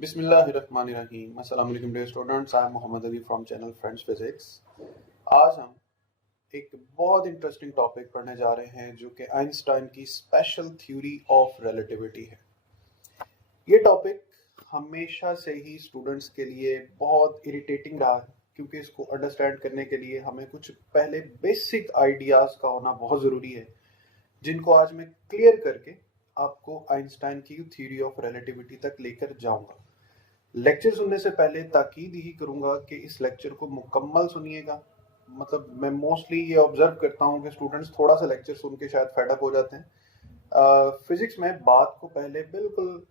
बिस्मिल्लाहिर्रहमानिर्रहीम। अस्सलाम वालेकुम dear students, I am Mohammad Ali from channel friends physics. आज हम एक बहुत इंटरेस्टिंग टॉपिक पढ़ने जा रहे हैं जो कि आइंस्टाइन की स्पेशल थ्योरी ऑफ रिलेटिविटी है। ये टॉपिक हमेशा से ही स्टूडेंट्स के लिए बहुत इरिटेटिंग रहा है क्योंकि इसको अंडरस्टैंड करने के लिए हमें कुछ पहले बेसिक आइडियाज़ का होना बहुत ज़रूरी है, जिनको आज मैं क्लियर करके आपको आइंस्टाइन की थ्योरी ऑफ रिलेटिविटी तक लेकर जाऊंगा। लेक्चर सुनने से पहले ताकीद यही करूंगा कि इस लेक्चर को मुकम्मल सुनिएगा। मतलब मैं मोस्टली ये ऑब्जर्व करता हूँ कि स्टूडेंट्स थोड़ा सा लेक्चर सुन के शायद फेड अप हो जाते हैं। फिजिक्स में बात को पहले बिल्कुल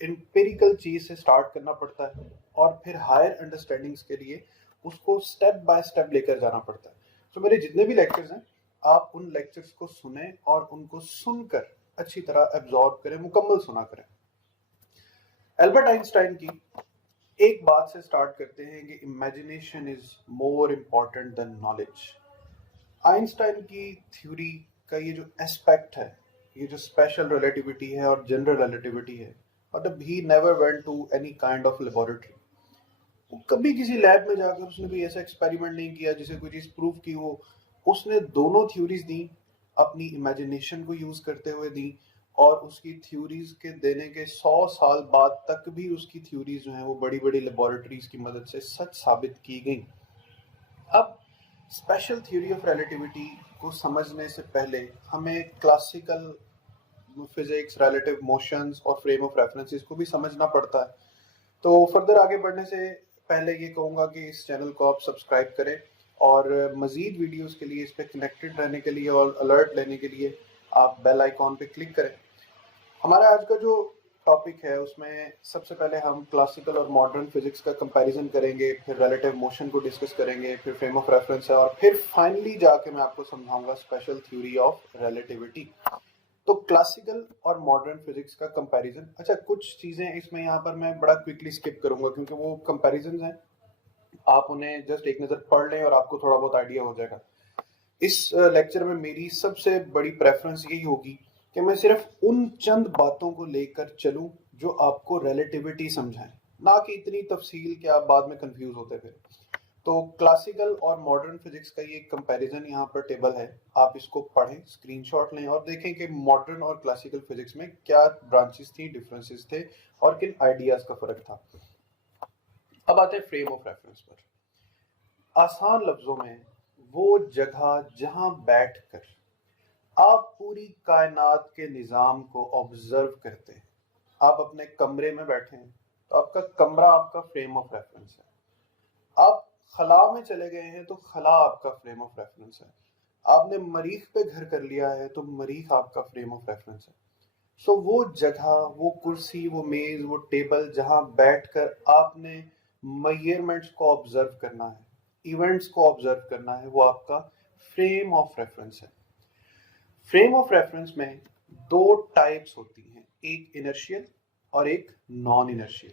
एम्पिरिकल चीज से स्टार्ट करना पड़ता है और फिर हायर अंडरस्टैंडिंग्स के लिए उसको स्टेप बाय स्टेप लेकर जाना पड़ता है। तो मेरे जितने भी लेक्चर्स हैं, आप उन लेक्चर्स को सुने और उनको सुनकर अच्छी तरह एब्जॉर्ब करें, मुकम्मल सुना करें। एल्बर्ट आइंस्टाइन की एक बात से स्टार्ट करते हैं कि imagination is more important than knowledge. Einstein की थ्योरी का ये जो एस्पेक्ट है, ये जो स्पेशल रिलेटिविटी है और जनरल रिलेटिविटी है, मतलब he never went to any kind of laboratory. वो कभी किसी लैब में जाकर उसने कोई ऐसा एक्सपेरिमेंट नहीं किया जिसे कोई चीज प्रूव की हो। उसने दोनों थ्योरीज दी, अपनी इमेजिनेशन को यूज करते हुए दी, और उसकी थ्योरीज के देने के 100 साल बाद तक भी उसकी थ्योरीज जो हैं वो बड़ी बड़ी लेबोरेटरीज की मदद से सच साबित की गई। अब स्पेशल थ्योरी ऑफ रिलेटिविटी को समझने से पहले हमें क्लासिकल फिजिक्स, रिलेटिव मोशंस और फ्रेम ऑफ रेफरेंसेस को भी समझना पड़ता है। तो फर्दर आगे बढ़ने से पहले ये कहूँगा कि इस चैनल को आप सब्सक्राइब करें और मज़ीद वीडियोस के लिए, इस पर कनेक्टेड रहने के लिए और अलर्ट लेने के लिए आप बेल आइकॉन पे क्लिक करें। हमारा आज का जो टॉपिक है उसमें सबसे पहले हम क्लासिकल और मॉडर्न फिजिक्स का कंपैरिजन करेंगे, फिर रिलेटिव मोशन को डिस्कस करेंगे, फिर फ्रेम ऑफ रेफरेंस है, और फिर फाइनली जाके मैं आपको समझाऊंगा स्पेशल थ्योरी ऑफ रिलेटिविटी। तो क्लासिकल और मॉडर्न फिजिक्स का कंपैरिजन। अच्छा, कुछ चीजें इसमें यहाँ पर मैं बड़ा क्विकली स्किप करूंगा क्योंकि वो कंपैरिजन हैं, आप उन्हें जस्ट एक नजर पढ़ लें और आपको थोड़ा बहुत आइडिया हो जाएगा। इस लेक्चर में मेरी सबसे बड़ी प्रेफरेंस यही होगी कि मैं सिर्फ उन चंद बातों को लेकर चलूं जो आपको रिलेटिविटी समझाएं, ना कि इतनी तफसील कि आप बाद में कंफ्यूज होते फिर। तो क्लासिकल और मॉडर्न फिजिक्स का ये कंपैरिजन यहाँ पर टेबल है, आप इसको पढ़ें, स्क्रीनशॉट लें और देखें कि मॉडर्न और क्लासिकल फिजिक्स में क्या ब्रांचेस थी, डिफरेंसेस थे और किन आइडियाज का फर्क था। अब आते हैं फ्रेम ऑफ रेफरेंस पर। आसान लफ्जों में वो जगह जहां बैठकर आप पूरी कायनात के निज़ाम को ऑब्जर्व करते हैं। आप अपने कमरे में बैठे हैं तो आपका कमरा आपका फ्रेम ऑफ रेफरेंस है। आप खला में चले गए हैं तो खला आपका फ्रेम ऑफ रेफरेंस है। आपने मरीख पे घर कर लिया है तो मरीख आपका फ्रेम ऑफ रेफरेंस है। सो वो जगह, वो कुर्सी, वो मेज, वो टेबल जहां बैठकर आपने मेजरमेंट्स को ऑब्जर्व करना है, इवेंट्स को ऑब्जर्व करना है, वो आपका फ्रेम ऑफ रेफरेंस है। फ्रेम ऑफ रेफरेंस में दो टाइप्स होती हैं, एक इनर्शियल और एक नॉन इनर्शियल।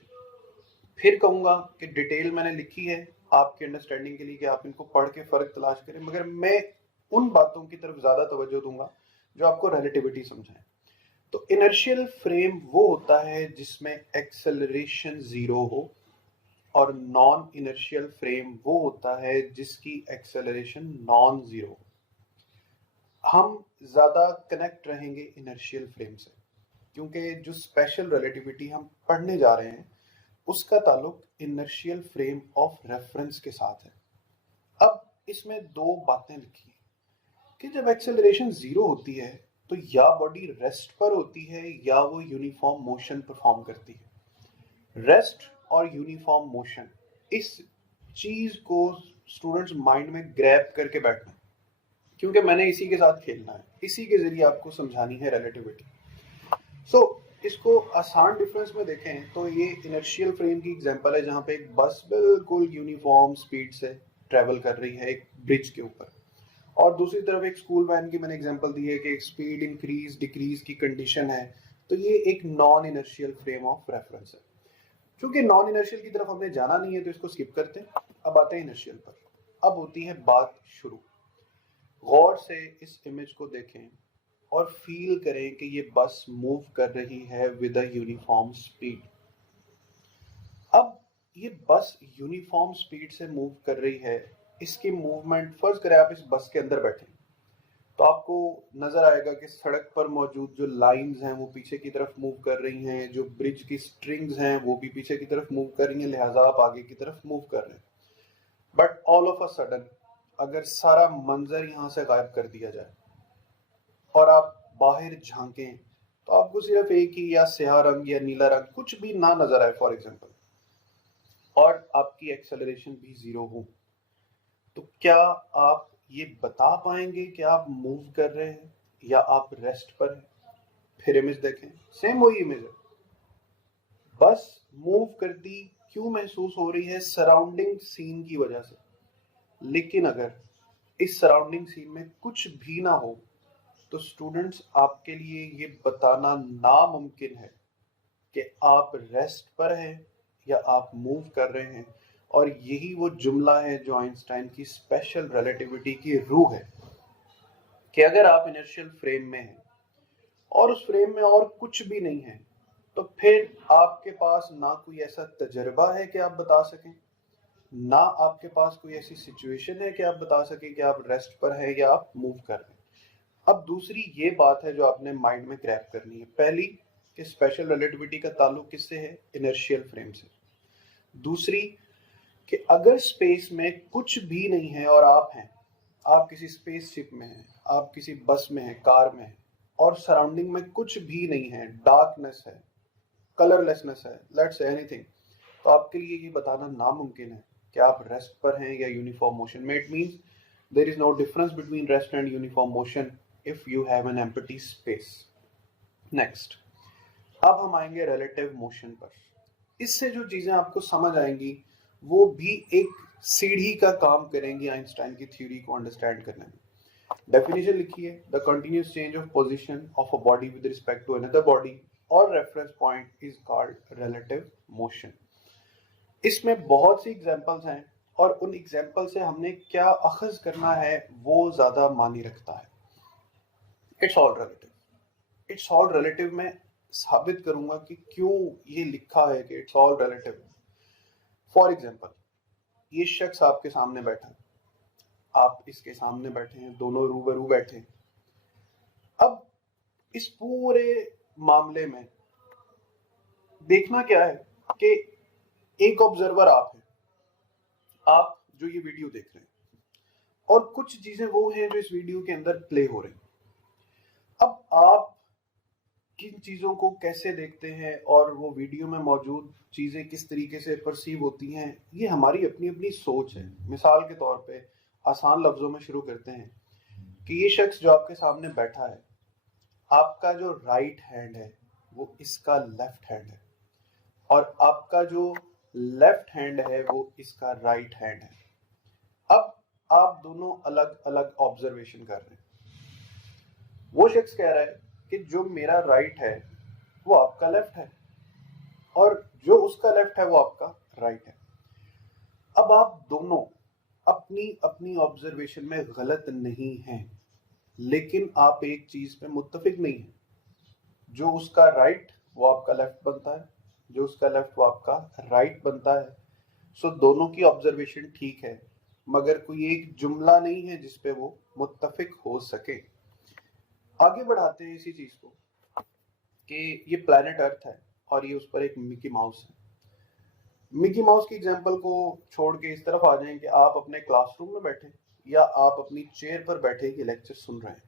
फिर कहूंगा कि डिटेल मैंने लिखी है आपके अंडरस्टैंडिंग के लिए कि आप इनको पढ़ के फर्क तलाश करें, मगर मैं उन बातों की तरफ ज्यादा तवज्जो दूंगा जो आपको रिलेटिविटी समझाएं। तो इनर्शियल फ्रेम वो होता है जिसमें एक्सेलरेशन जीरो हो, और नॉन इनर्शियल फ्रेम वो होता है जिसकी एक्सेलरेशन नॉन जीरो। हम ज्यादा कनेक्ट रहेंगे इनर्शियल फ्रेम से क्योंकि जो स्पेशल रिलेटिविटी हम पढ़ने जा रहे हैं उसका ताल्लुक इनर्शियल फ्रेम ऑफ रेफरेंस के साथ है। अब इसमें दो बातें लिखी हैं कि जब एक्सेलरेशन जीरो होती है तो या बॉडी रेस्ट पर होती है या वो यूनिफॉर्म मोशन परफॉर्म करती है। रेस्ट और यूनिफॉर्म मोशन, इस चीज को स्टूडेंट्स माइंड में ग्रैब करके बैठना, क्योंकि मैंने इसी के साथ खेलना है, इसी के जरिए आपको समझानी है रिलेटिविटी। सो इसको आसान डिफरेंस में देखें तो ये इनर्शियल फ्रेम की एग्जांपल है जहां पे एक बस बिल्कुल यूनिफॉर्म स्पीड से ट्रेवल कर रही है एक ब्रिज के ऊपर, और दूसरी तरफ एक स्कूल वैन की मैंने एग्जांपल दी है कि एक स्पीड इंक्रीज डिक्रीज की कंडीशन है। तो ये एक non inertial frame of reference है। क्योंकि नॉन इनर्शियल की तरफ हमने जाना नहीं है तो इसको स्किप करते हैं। अब आते हैं इनर्शियल पर। अब होती है बात शुरू। गौर से इस इमेज को देखें और फील करें कि ये बस मूव कर रही है विद अ यूनिफॉर्म स्पीड। ये बस यूनिफॉर्म स्पीड से मूव कर रही है। इसकी मूवमेंट, फर्ज करें आप इस बस के अंदर बैठे, तो आपको नजर आएगा कि सड़क पर मौजूद जो लाइंस हैं वो पीछे की तरफ मूव कर रही हैं, जो ब्रिज की स्ट्रिंग्स हैं वो भी पीछे की तरफ मूव कर रही हैं, लिहाजा आप आगे की तरफ मूव कर रहे हैं। But all of a sudden अगर सारा मंजर यहाँ से गायब कर दिया जाए और आप बाहर झांकें, तो आपको सिर्फ एक ही या स्याह रंग या नीला रंग कुछ भी ना नजर आए फॉर एग्जाम्पल, और आपकी एक्सेलरेशन भी जीरो हो, तो क्या आप ये बता पाएंगे कि आप मूव कर रहे हैं या आप रेस्ट पर हैं? फिर इमेज देखें, सेम वही इमेज है, बस मूव करती क्यों महसूस हो रही है? सराउंडिंग सीन की वजह से। लेकिन अगर इस सराउंडिंग सीन में कुछ भी ना हो, तो स्टूडेंट्स आपके लिए ये बताना नामुमकिन है कि आप रेस्ट पर हैं या आप मूव कर रहे हैं। और यही वो जुमला है जो आइंस्टाइन की स्पेशल रिलेटिविटी की रूह है, कि अगर आप इनर्शियल फ्रेम में हैं और उस फ्रेम में और कुछ भी नहीं है, तो फिर आपके पास ना कोई ऐसा तजर्बा है कि आप बता सकें, ना आपके पास कोई ऐसी सिचुएशन है कि आप बता सकें कि आप रेस्ट पर हैं या आप मूव कर रहे हैं। अब दूसरी ये बात है जो आपने माइंड में क्रैप करनी है। पहली, कि स्पेशल रिलेटिविटी का ताल्लुक किससे है? इनर्शियल फ्रेम से। दूसरी, कि अगर स्पेस में कुछ भी नहीं है और आप हैं, आप किसी स्पेसशिप में हैं, आप किसी बस में हैं, कार में हैं, और सराउंडिंग में कुछ भी नहीं है, डार्कनेस है, कलरलेसनेस है, लेट्स से एनीथिंग, तो आपके लिए ये बताना नामुमकिन है कि आप रेस्ट पर हैं या यूनिफॉर्म मोशन में। It means there is no difference between rest and uniform motion if you have an empty space. Next, अब हम आएंगे रिलेटिव मोशन पर। इससे जो चीजें आपको समझ आएंगी वो भी एक सीढ़ी का काम करेंगी आइंस्टाइन की थ्योरी को अंडरस्टैंड करने में। डेफिनेशन लिखिए, the continuous change of position of a body with respect to another body और reference point is called relative motion. इसमें बहुत सी एग्जांपल्स हैं और उन एग्जांपल से हमने क्या अखज करना है वो ज्यादा मानी रखता है। It's all relative, it's all relative में साबित करूंगा कि क्यों ये लिखा है कि it's all relative. For example, ये शख्स आपके सामने बैठा है, आप इसके सामने बैठे हैं, दोनों रूबरू बैठे हैं। अब इस पूरे मामले में देखना क्या है कि एक ऑब्जर्वर आप हैं, आप जो ये वीडियो देख रहे हैं, और कुछ चीजें वो हैं जो इस वीडियो के अंदर प्ले हो रही हैं। अब आप किन चीजों को कैसे देखते हैं और वो वीडियो में मौजूद चीजें किस तरीके से परसीव होती हैं, ये हमारी अपनी अपनी सोच है। मिसाल के तौर पे आसान लफ्जों में शुरू करते हैं कि ये शख्स जो आपके सामने बैठा है, आपका जो राइट हैंड है वो इसका लेफ्ट हैंड है, और आपका जो लेफ्ट हैंड है वो इसका राइट हैंड है। अब आप दोनों अलग अलग ऑब्जर्वेशन कर रहे हैं। वो शख्स कह रहा है कि जो मेरा राइट है वो आपका लेफ्ट है, और जो उसका लेफ्ट है वो आपका राइट है। अब आप दोनों अपनी अपनी ऑब्जर्वेशन में गलत नहीं हैं, लेकिन आप एक चीज पे मुत्तफिक नहीं है। जो उसका राइट वो आपका लेफ्ट बनता है, जो उसका लेफ्ट वो आपका राइट बनता है। सो दोनों की ऑब्जर्वेशन ठीक है, मगर कोई एक जुमला नहीं है जिसपे वो मुत्तफिक हो सके। आगे बढ़ाते हैं इसी चीज को कि ये प्लैनेट अर्थ है और ये उस पर एक मिकी माउस है। मिकी माउस की एग्जांपल को छोड़ के इस तरफ आ जाएं कि आप अपने क्लासरूम में बैठे या आप अपनी चेयर पर बैठे ये लेक्चर सुन रहे हैं।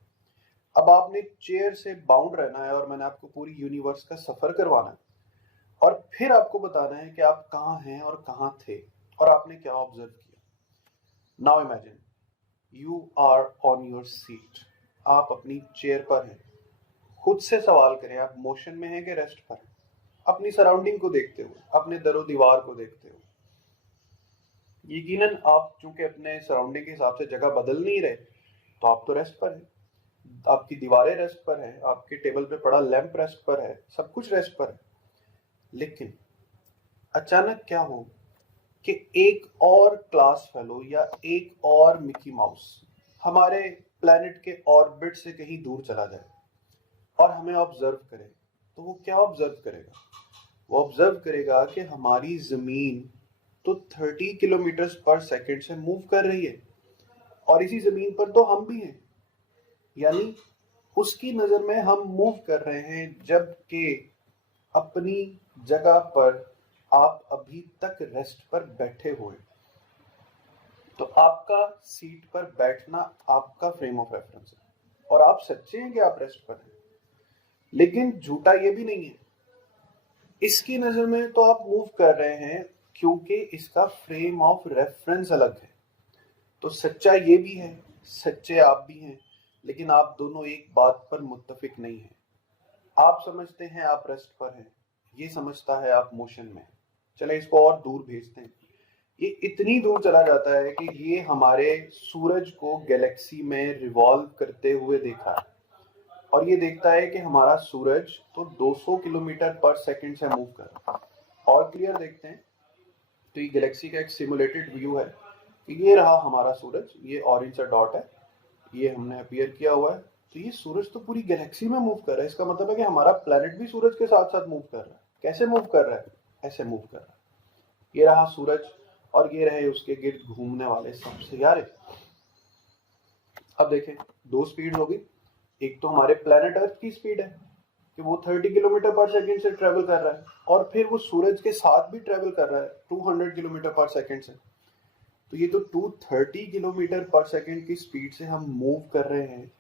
अब आपने चेयर से बाउंड रहना है और मैंने आपको पूरी यूनिवर्स का सफर करवाना है, और फिर आपको बताना है कि आप कहाँ हैं और कहाँ थे और आपने क्या ऑब्जर्व किया। Now imagine you are on your seat, आप अपनी चेयर पर हैं। खुद से सवाल करें, आप मोशन में हैं कि रेस्ट पर हैं? अपनी सराउंडिंग को देखते हुए, अपने दरो दीवार को देखते हुए। यकीनन आप चूंकि अपने सराउंडिंग के हिसाब से जगह बदल नहीं रहे, तो आप तो रेस्ट पर हैं। आपकी दीवारें रेस्ट पर है, आपके टेबल पे पड़ा लैंप रेस्ट पर है, सब कुछ रेस्ट पर है। लेकिन अचानक क्या हो कि एक और क्लास फेलो या एक और मिकी माउस हमारे प्लेनेट के ऑर्बिट से कहीं दूर चला जाए और हमें ऑब्जर्व करे, तो वो क्या ऑब्जर्व करेगा? वो ऑब्जर्व करेगा कि हमारी जमीन तो 30 किलोमीटर पर सेकेंड से मूव कर रही है, और इसी जमीन पर तो हम भी हैं, यानी उसकी नजर में हम मूव कर रहे हैं, जबकि अपनी जगह पर आप अभी तक रेस्ट पर बैठे हुए। तो आपका सीट पर बैठना आपका फ्रेम ऑफ रेफरेंस है, और आप सच्चे हैं कि आप रेस्ट पर हैं, लेकिन झूठा ये भी नहीं है। इसकी नजर में तो आप मूव कर रहे हैं क्योंकि इसका फ्रेम ऑफ रेफरेंस अलग है। तो सच्चा ये भी है, सच्चे आप भी हैं, लेकिन आप दोनों एक बात पर मुत्तफिक नहीं हैं। आप समझते हैं आप रेस्ट पर हैं, ये समझता है आप मोशन में हैं। चले इसको और दूर भेजते हैं। ये इतनी दूर चला जाता है कि ये हमारे सूरज को गैलेक्सी में रिवॉल्व करते हुए देखा है, और ये देखता है कि हमारा सूरज तो 200 किलोमीटर पर सेकंड से मूव कर रहा है। और क्लियर देखते हैं तो ये गैलेक्सी का एक सिमुलेटेड व्यू है कि ये रहा हमारा सूरज, ये ऑरेंज सा डॉट है, ये हमने अपीयर किया हुआ है। तो ये सूरज तो पूरी गैलेक्सी में मूव कर रहा है, इसका मतलब है कि हमारा प्लेनेट भी सूरज के साथ साथ मूव कर रहा है। कैसे मूव कर रहा है? ऐसे मूव कर रहा है। ये रहा सूरज, और ये रहे उसके गिर्द घूमने वाले सब सैयारे। अब देखें, दो स्पीड होगी। एक तो हमारे प्लेनेट अर्थ की स्पीड है कि वो 30 किलोमीटर पर सेकंड से ट्रेवल कर रहा है, और फिर वो सूरज के साथ भी ट्रेवल कर रहा है 200 किलोमीटर पर सेकंड से। तो ये तो 230 किलोमीटर पर सेकंड की स्पीड से हम मूव कर रहे हैं।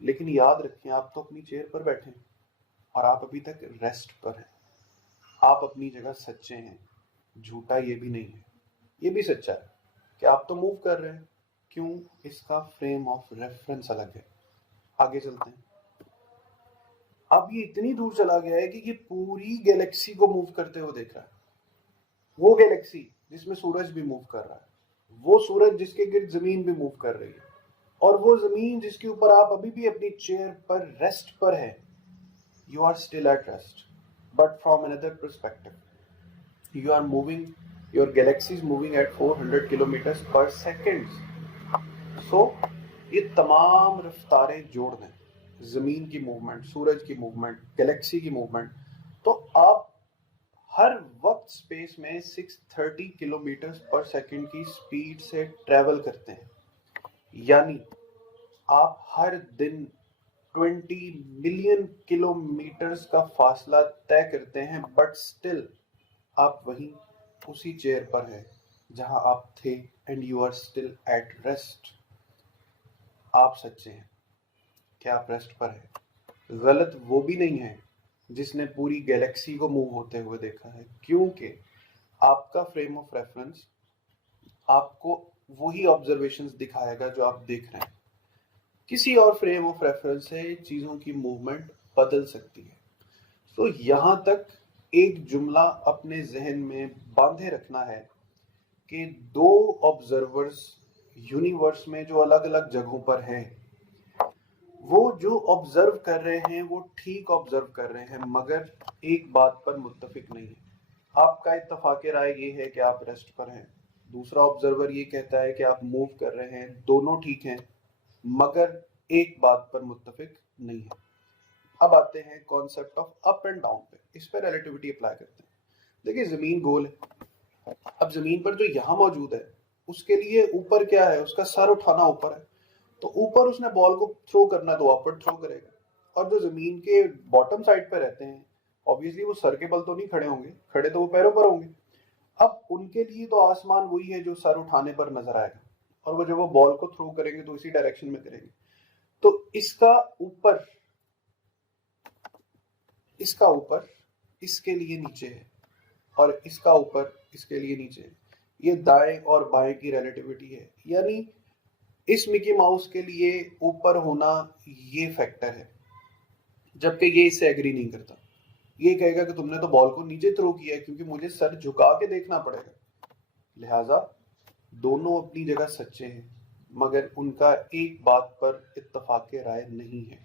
लेकिन याद रखें, आप तो अपनी चेयर पर बैठे हैं, और आप अभी तक रेस्ट पर हैं। आप अपनी जगह सच्चे हैं, झूठा ये भी नहीं है। ये भी सच्चा है कि आप तो मूव कर रहे हैं। क्यों? इसका फ्रेम ऑफ रेफरेंस अलग है। आगे चलते हैं। अब ये इतनी दूर चला गया है कि ये पूरी गैलेक्सी को मूव करते हुए देख रहा है। वो गैलेक्सी जिसमें सूरज भी मूव कर रहा है, वो सूरज जिसके गिर्द जमीन भी मूव कर रही है, और वो जमीन जिसके ऊपर आप अभी भी अपनी चेयर पर रेस्ट पर है। You are still at rest, but from another perspective. You are moving, your galaxy is moving at 400 kilometre per second. So ये तमाम रफ्तारें जोड़ दें, जमीन की मूवमेंट, सूरज की मूवमेंट, गैलेक्सी की मूवमेंट, तो आप हर वक्त स्पेस में 630 किलोमीटर पर सेकंड की स्पीड से ट्रेवल करते हैं। यानी आप हर दिन 20 मिलियन किलोमीटर्स का फासला तय करते हैं, बट स्टिल आप वहीं उसी चेयर पर हैं जहां आप थे, and you are still at rest. आप सच्चे हैं कि आप रेस्ट पर हैं। गलत वो भी नहीं है जिसने पूरी गैलेक्सी को मूव होते हुए देखा है, क्योंकि आपका फ्रेम ऑफ रेफरेंस आपको वही ऑब्जर्वेशंस दिखाएगा जो आप देख रहे हैं। किसी और फ्रेम ऑफ रेफरेंस से चीजों की मूवमेंट बदल सकती है। तो यहां तक एक जुमला अपने जहन में बांधे रखना है कि दो ऑब्जर्वर्स यूनिवर्स में जो अलग अलग जगहों पर हैं, वो जो ऑब्जर्व कर रहे हैं वो ठीक ऑब्जर्व कर रहे हैं, मगर एक बात पर मुत्तफिक नहीं है। आपका इत्तफाक राय ये है कि आप रेस्ट पर हैं, दूसरा ऑब्जर्वर ये कहता है कि आप मूव कर रहे हैं। दोनों ठीक हैं, मगर एक बात पर मुत्तफिक नहीं है। अब आते हैं concept of up and down पे। इस पर रिलेटिविटी अप्लाई करते हैं। देखिए, जमीन गोल है। अब जमीन पर जो यहाँ मौजूद है, उसके लिए ऊपर क्या है? उसका सर उठाना ऊपर है। तो ऊपर उसने बॉल को थ्रो करना तो अपवर्ड थ्रो करेगा, और जो जमीन के बॉटम साइड पे रहते हैं, ऑब्वियसली वो सर के बल तो नहीं खड़े होंगे, खड़े तो वो पैरों पर होंगे। अब उनके लिए तो आसमान वही है जो सर उठाने पर नजर आएगा, और वो जब वो बॉल को थ्रो करेंगे तो इसी डायरेक्शन में करेंगे। तो इसका ऊपर, इसका ऊपर इसके लिए नीचे है, और इसका ऊपर इसके लिए नीचे है। ये दाएं और बाएं की रिलेटिविटी है। यानी इस मिकी माउस के लिए ऊपर होना ये फैक्टर है, जबकि ये इससे एग्री नहीं करता। ये कहेगा कि तुमने तो बॉल को नीचे थ्रो किया है, क्योंकि मुझे सर झुका के देखना पड़ेगा। लिहाजा दोनों अपनी जगह सच्चे हैं, मगर उनका एक बात पर इत्तफाक राय नहीं है।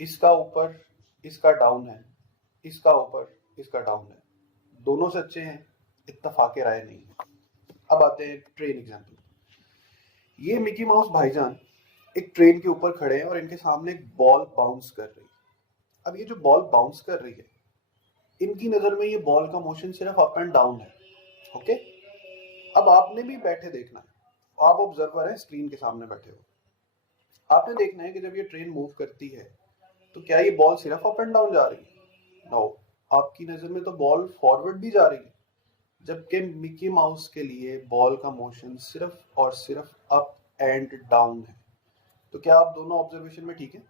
इसका ऊपर इसका डाउन है, इसका ऊपर इसका डाउन है। दोनों सच्चे हैं, इत्तफाक राय नहीं है। अब आते हैं ट्रेन एग्जाम्पल। ये मिकी माउस भाईजान एक ट्रेन के ऊपर खड़े हैं, और इनके सामने एक बॉल बाउंस कर रही है। अब ये जो बॉल बाउंस कर रही है, इनकी नजर में ये बॉल का मोशन सिर्फ अप एंड डाउन है। ओके, अब आपने भी बैठे देखना है, आप ऑब्जर्वर हैं, स्क्रीन के सामने बैठे हो। आपने देखना है कि जब ये ट्रेन मूव करती है तो क्या ये बॉल सिर्फ अप एंड डाउन जा रही है? नो, आपकी नजर में तो बॉल फॉरवर्ड भी जा रही है, जबकि मिकी माउस के लिए बॉल का मोशन सिर्फ और सिर्फ अप एंड डाउन है। तो क्या आप दोनों ऑब्जर्वेशन में ठीक है?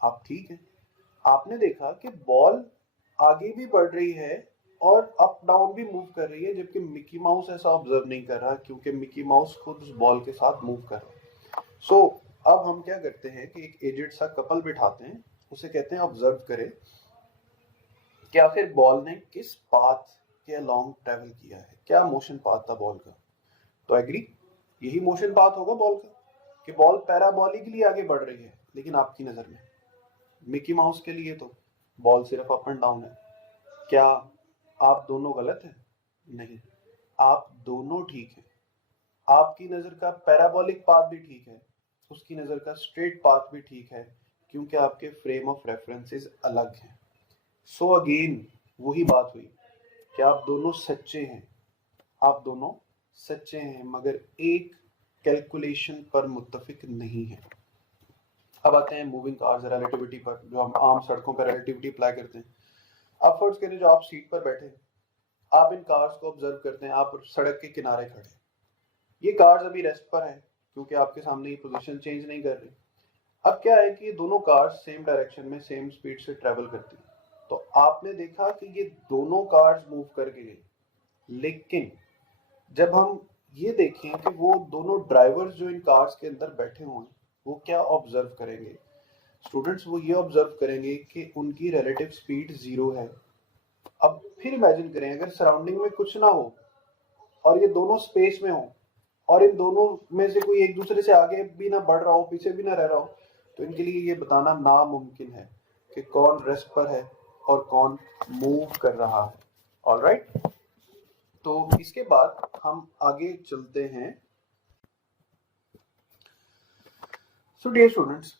आप ठीक है। आपने देखा कि बॉल आगे भी बढ़ रही है और अप डाउन भी मूव कर रही है, जबकि मिकी माउस ऐसा ऑब्जर्व नहीं कर रहा, क्योंकि मिकी माउस खुद उस बॉल के साथ मूव कर रहा है। सो अब हम क्या करते हैं कि एक एजेड सा कपल बिठाते हैं, उसे कहते हैं ऑब्जर्व करे कि आखिर बॉल ने किस पाथ के अलोंग ट्रेवल किया है, क्या मोशन पाथ था बॉल का। तो एग्री, यही मोशन पाथ होगा बॉल का कि बॉल पैराबोलिकली आगे बढ़ रही है, लेकिन आपकी नजर में मिकी माउस के लिए तो बॉल सिर्फ अप एंड डाउन है। क्या आप दोनों गलत हैं? नहीं, आप दोनों ठीक हैं। आपकी नजर का पैराबोलिक पाथ भी ठीक है, उसकी नजर का स्ट्रेट पाथ भी ठीक है, क्योंकि आपके फ्रेम ऑफ रेफरेंसेस अलग हैं। सो अगेन वही बात हुई कि आप दोनों सच्चे हैं, आप दोनों सच्चे हैं, मगर एक कैलकुलेशन पर मुत्तफिक नहीं है। अब आते हैं मूविंग कार्स रिलेटिविटी पर, जो हम आम सड़कों पर रिलेटिविटी अप्लाई करते हैं। अब फर्ज करें जो आप सीट पर बैठे, आप इन कार्स को ऑब्जर्व करते हैं, आप सड़क के किनारे खड़े, ये कार्स अभी रेस्ट पर है क्योंकि आपके सामने ये पोजीशन चेंज नहीं कर रही। अब क्या है कि ये दोनों कार्स सेम डायरेक्शन में सेम स्पीड से ट्रेवल करती हैं। तो आपने देखा कि ये दोनों कार्स मूव करके गई, लेकिन जब हम ये देखें कि वो दोनों ड्राइवर्स जो इन कार्स के अंदर बैठे हुए हैं, वो क्या ऑब्जर्व करेंगे स्टूडेंट्स? वो ये ऑब्जर्व करेंगे कि उनकी रिलेटिव स्पीड 0 है। अब फिर इमेजिन करें अगर सराउंडिंग में कुछ ना हो और ये दोनों स्पेस में हो और इन दोनों में से कोई एक दूसरे से आगे भी ना बढ़ रहा हो, पीछे भी ना रह रहा हो, तो इनके लिए ये बताना नामुमकिन है कि कौन रेस्ट पर है और कौन मूव कर रहा है। ऑलराइट, तो इसके बाद हम आगे चलते हैं। सो डियर स्टूडेंट्स,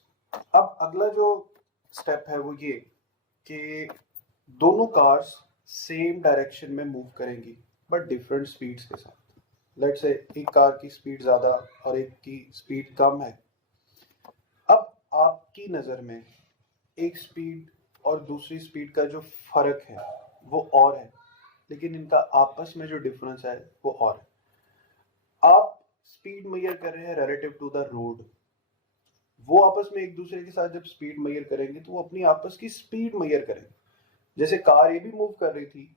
अब अगला जो स्टेप है वो ये कि दोनों कार्स सेम डायरेक्शन में मूव करेंगी बट डिफरेंट स्पीड्स के साथ। लेट्स से एक कार की स्पीड ज्यादा और एक की स्पीड कम है। अब आपकी नजर में एक स्पीड और दूसरी स्पीड का जो फर्क है वो और है, लेकिन इनका आपस में जो डिफरेंस है वो और है। आप स्पीड मेजर कर रहे हैं रिलेटिव टू द रोड, वो आपस में एक दूसरे के साथ जब स्पीड मेजर करेंगे तो वो अपनी आपस की स्पीड मेजर करेंगे। जैसे कार ये भी मूव कर रही थी,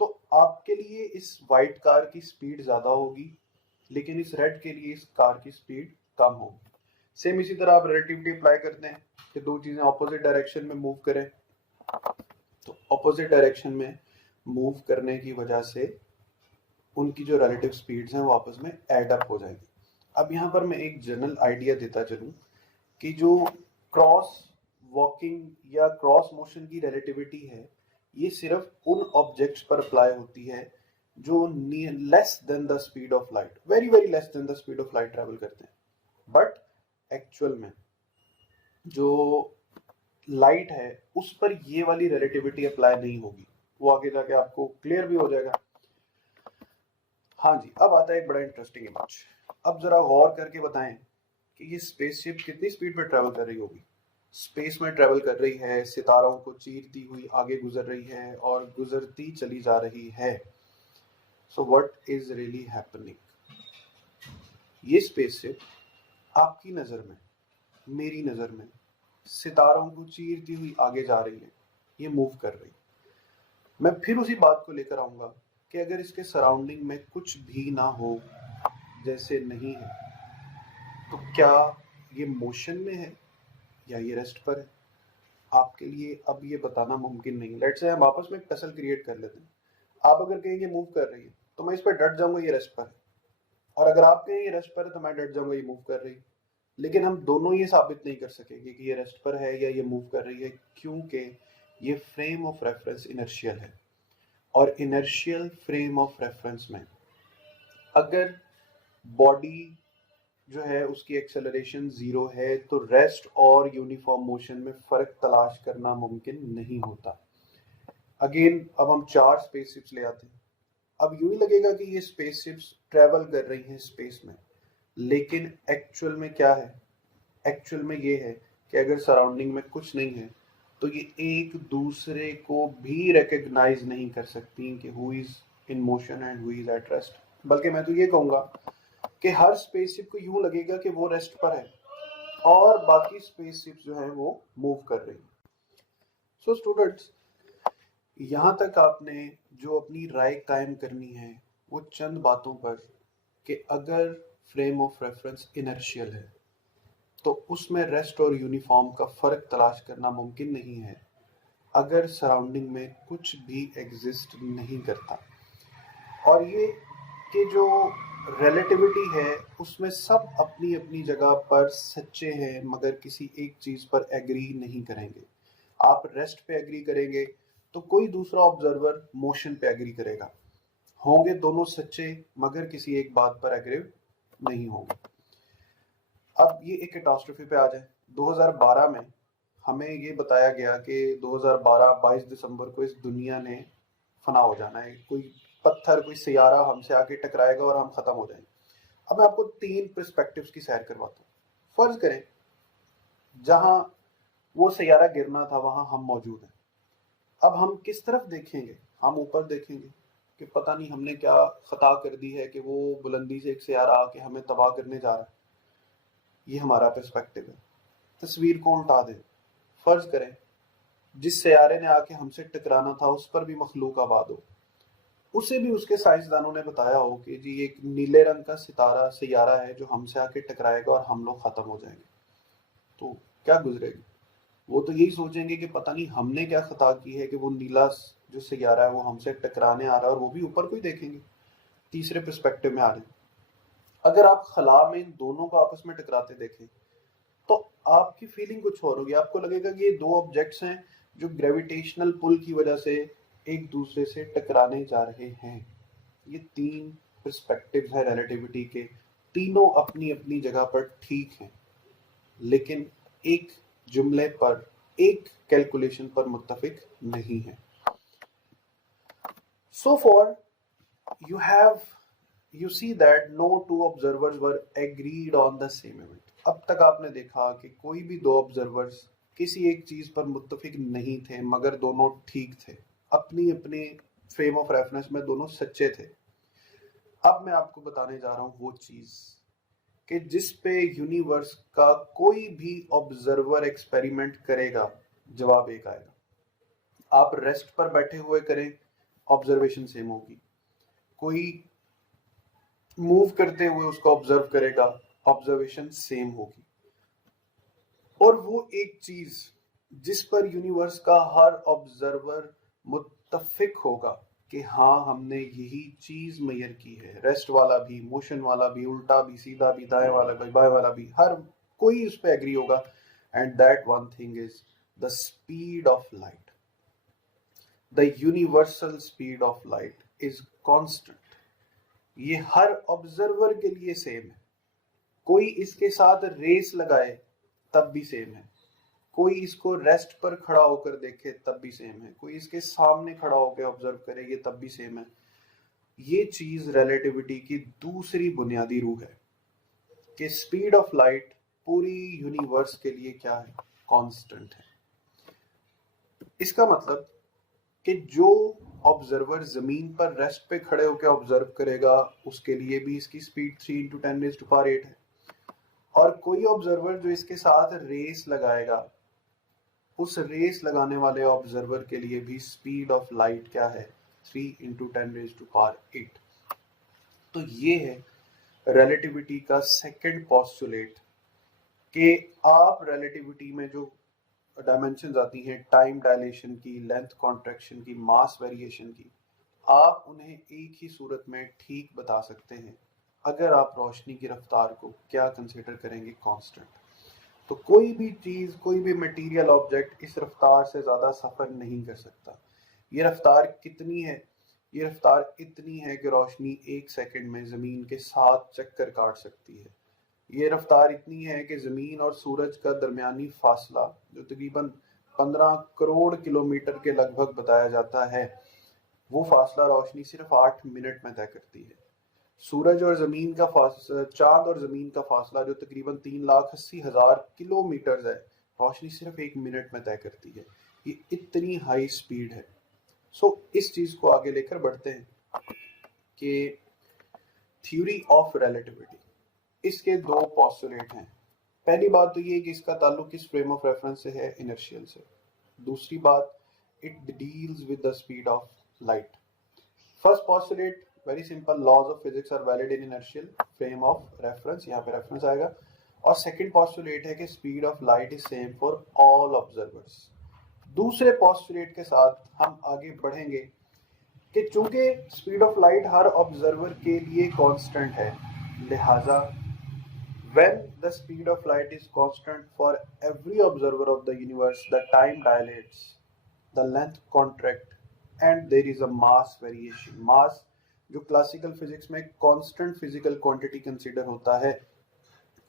तो आपके लिए इस वाइट कार की स्पीड ज्यादा होगी, लेकिन इस रेड के लिए इस कार की स्पीड कम होगी। सेम इसी तरह आप रिलेटिविटी अप्लाई करते हैं कि दो चीजें ऑपोजिट डायरेक्शन में मूव करें, तो ऑपोजिट डायरेक्शन में मूव करने की वजह से उनकी जो रिलेटिव स्पीड्स हैं वो आपस में एड अप हो जाएंगी। अब यहाँ पर मैं एक जनरल आइडिया देता चलूं कि जो क्रॉस वॉकिंग या क्रॉस मोशन की रिलेटिविटी है, ये सिर्फ उन ऑब्जेक्ट्स पर अप्लाई होती है जो less than the speed of light, very very less than the speed of light travel करते हैं। बट एक्चुअल में जो लाइट है उस पर ये वाली रिलेटिविटी अप्लाई नहीं होगी, वो आगे जाके आपको क्लियर भी हो जाएगा। हाँ जी, अब आता है एक बड़ा इंटरेस्टिंग इमेज। अब जरा गौर करके बताएं कि ये स्पेसशिप कितनी स्पीड पर ट्रेवल कर रही होगी। स्पेस में ट्रेवल कर रही है, सितारों को चीरती हुई आगे गुजर रही है और गुजरती चली जा रही है। So what is really happening? ये स्पेसशिप आपकी नजर में, मेरी नजर में सितारों को चीरती हुई आगे जा रही है, ये मूव कर रही। मैं फिर उसी बात को लेकर आऊंगा कि अगर इसके सराउंडिंग में कुछ भी ना हो, जैसे नहीं है, तो क्या ये मोशन में है या ये रेस्ट पर है? आपके लिए अब ये बताना मुमकिन नहीं है। लेट्स से हम आपस में टसल क्रिएट कर लेते हैं। आप अगर कहेंगे मूव कर रही है तो मैं इस पर डट जाऊंगा ये रेस्ट पर है, और अगर आप कहें ये रेस्ट पर है तो मैं डट जाऊंगा ये मूव कर रही है। लेकिन हम दोनों ये साबित नहीं कर सकेंगे कि ये रेस्ट पर है या ये मूव कर रही है, क्योंकि ये फ्रेम ऑफ रेफरेंस इनर्शियल है, और इनर्शियल फ्रेम ऑफ रेफरेंस में अगर बॉडी जो है उसकी एक्सेलरेशन 0 है तो रेस्ट और यूनिफॉर्म मोशन में फर्क तलाश करना मुमकिन नहीं होता। अगेन अब हम 4 स्पेसशिप्स ले आते हैं। अब यूं ही लगेगा कि ये स्पेसशिप्स ट्रेवल कर रही हैं स्पेस में, लेकिन एक्चुअल में क्या है? एक्चुअल में ये है कि अगर सराउंडिंग में कुछ नहीं है तो ये एक दूसरे को भी रिकग्नाइज नहीं कर सकती कि who is in motion and who is at rest. बल्कि मैं तो ये कहूंगा कि हर स्पेसशिप को यूं लगेगा कि वो रेस्ट पर है और बाकी स्पेसशिप जो है वो मूव कर रही हैं। सो स्टूडेंट्स, यहाँ तक आपने जो अपनी राय कायम करनी है वो चंद बातों पर, कि अगर फ्रेम ऑफ रेफरेंस इनर्शियल है तो उसमें रेस्ट और यूनिफॉर्म का फर्क तलाश करना मुमकिन नहीं है अगर सराउंडिंग में कुछ भी एग्जिस्ट नहीं करता। और ये कि जो रिलेटिविटी है उसमें सब अपनी अपनी जगह पर सच्चे हैं, मगर किसी एक चीज पर एग्री नहीं करेंगे। आप रेस्ट पे एग्री करेंगे तो कोई दूसरा ऑब्जर्वर मोशन पे एग्री करेगा। होंगे दोनों सच्चे, मगर किसी एक बात पर एग्री नहीं होंगे। अब ये एक कैटास्ट्रोफी पे आ जाए। 2012 में हमें ये बताया गया कि 2012 22 दिसंबर को इस दुनिया ने फना हो जाना है, कोई पत्थर, कोई सियारा हमसे आके टकराएगा और हम खत्म हो जाएंगे। अब मैं आपको 3 पर्सपेक्टिव्स की सैर करवाता हूँ। फर्ज करें जहां वो सियारा गिरना था वहां हम मौजूद हैं। अब हम किस तरफ देखेंगे? हम ऊपर देखेंगे कि पता नहीं हमने क्या खता कर दी है कि वो बुलंदी से एक सियारा आके हमें तबाह करने जा रहा है। ये हमारा पर्सपेक्टिव है। तस्वीर को उल्टा दें। फर्ज करें जिस सियारे ने आके हमसे टकराना था उस पर भी मखलूक आबाद हो, उसे भी उसके साइंसदानों ने बताया हो कि जी एक नीले रंग का सितारा सियारा है जो हमसे आके टकराएगा और हम लोग खत्म हो जाएंगे, तो क्या गुजरेगी? वो तो यही सोचेंगे कि पता नहीं हमने क्या खता की है कि वो नीला जो सियारा है वो हमसे टकराने आ रहा है, और वो भी ऊपर को ही देखेंगे। तीसरे पर्सपेक्टिव में आ रहे हैं, अगर आप खला में इन दोनों को आपस में टकराते देखें तो आपकी फीलिंग कुछ और होगी। आपको लगेगा कि ये दो ऑब्जेक्ट्स हैं जो ग्रेविटेशनल पुल की वजह से एक दूसरे से टकराने जा रहे हैं। ये 3 पर्सपेक्टिव्स है रिलेटिविटी के, तीनों अपनी अपनी जगह पर ठीक हैं, लेकिन एक जुमले पर, एक कैलकुलेशन पर मुत्तफिक नहीं है। So for you see that no two observers were agreed on the same event. अब तक आपने देखा कि कोई भी दो ऑब्जर्वर्स किसी एक चीज पर मुत्तफिक नहीं थे, मगर दोनों ठीक थे। अपनी अपने फ्रेम ऑफ रेफरेंस में दोनों सच्चे थे। अब मैं आपको बताने जा रहा हूं वो चीज कि जिस पे यूनिवर्स का कोई भी ऑब्जर्वर एक्सपेरिमेंट करेगा, जवाब एक आएगा। आप रेस्ट पर बैठे हुए करें, ऑब्जर्वेशन सेम होगी। कोई मूव करते हुए उसको ऑब्जर्व करेगा, ऑब्जर्वेशन सेम होगी। और वो एक चीज जिस पर यूनिवर्स का हर ऑब्जर्वर मुत्तफिक होगा कि हाँ हमने यही चीज मेजर की है, रेस्ट वाला भी, मोशन वाला भी, उल्टा भी, सीधा भी, दाएं वाला भी, बाएं वाला भी, हर कोई उस पर एग्री होगा। And that one thing is the speed of light. The universal speed of light is constant. ये हर ऑब्जर्वर के लिए सेम है। कोई इसके साथ रेस लगाए तब भी सेम है, कोई इसको रेस्ट पर खड़ा होकर देखे तब भी सेम है, कोई इसके सामने खड़ा होकर ऑब्जर्व करे ये तब भी सेम है। ये चीज रिलेटिविटी की दूसरी बुनियादी रूह है कि स्पीड ऑफ लाइट पूरी यूनिवर्स के लिए क्या है? कांस्टेंट है। इसका मतलब कि जो ऑब्जर्वर जमीन पर रेस्ट पे खड़े होकर ऑब्जर्व करेगा उसके लिए भी इसकी स्पीड 3 × 10⁸ है, और कोई ऑब्जर्वर जो इसके साथ रेस लगाएगा उस रेस लगाने वाले ऑब्जर्वर के लिए भी स्पीड ऑफ लाइट क्या है? 3 × 10⁸। तो ये है रिलेटिविटी का सेकंड पोस्टुलेट कि आप रिलेटिविटी में जो डायमेंशंस आती हैं, टाइम डायलेशन की, लेंथ कॉन्ट्रैक्शन की, मास वेरिएशन की, आप उन्हें एक ही सूरत में ठीक बता सकते हैं अगर आप रोशनी की रफ्तार को क्या कंसीडर करेंगे? कांस्टेंट। तो कोई भी चीज, कोई भी मटेरियल ऑब्जेक्ट इस रफ्तार से ज्यादा सफर नहीं कर सकता। ये रफ्तार कितनी है? ये रफ्तार इतनी है कि रोशनी 1 सेकंड में जमीन के 7 चक्कर काट सकती है। ये रफ्तार इतनी है कि जमीन और सूरज का दरमियानी फासला, जो तकरीबन 15 करोड़ किलोमीटर के लगभग बताया जाता है, वो फासला रोशनी सिर्फ 8 मिनट में तय करती है। सूरज और जमीन का चांद और जमीन का फासला जो तकरीबन 3,80,000 किलोमीटर है, रोशनी सिर्फ 1 मिनट में तय करती है। ये इतनी हाई स्पीड है। इस चीज को आगे लेकर बढ़ते हैं कि थ्योरी ऑफ रिलेटिविटी, इसके दो पोस्टुलेट हैं। पहली बात तो ये कि इसका ताल्लुक किस फ्रेम ऑफ रेफरेंस से है, इनर्शियल से। दूसरी बात, it deals with the speed of light. First postulate very simple, laws of physics are valid in inertial frame of reference, यहाँ पे रेफरेंस आएगा। और सेकंड पोस्टुलेट है कि speed of light is same for all observers. दूसरे postulate के साथ हम आगे बढ़ेंगे कि चूंकि स्पीड ऑफ लाइट हर ऑब्जर्वर के लिए कांस्टेंट है, लिहाजा when the speed of light is constant for every observer of the universe, the time dilates, the length contract, and there is a mass variation. Mass जो classical physics में constant physical quantity consider होता है,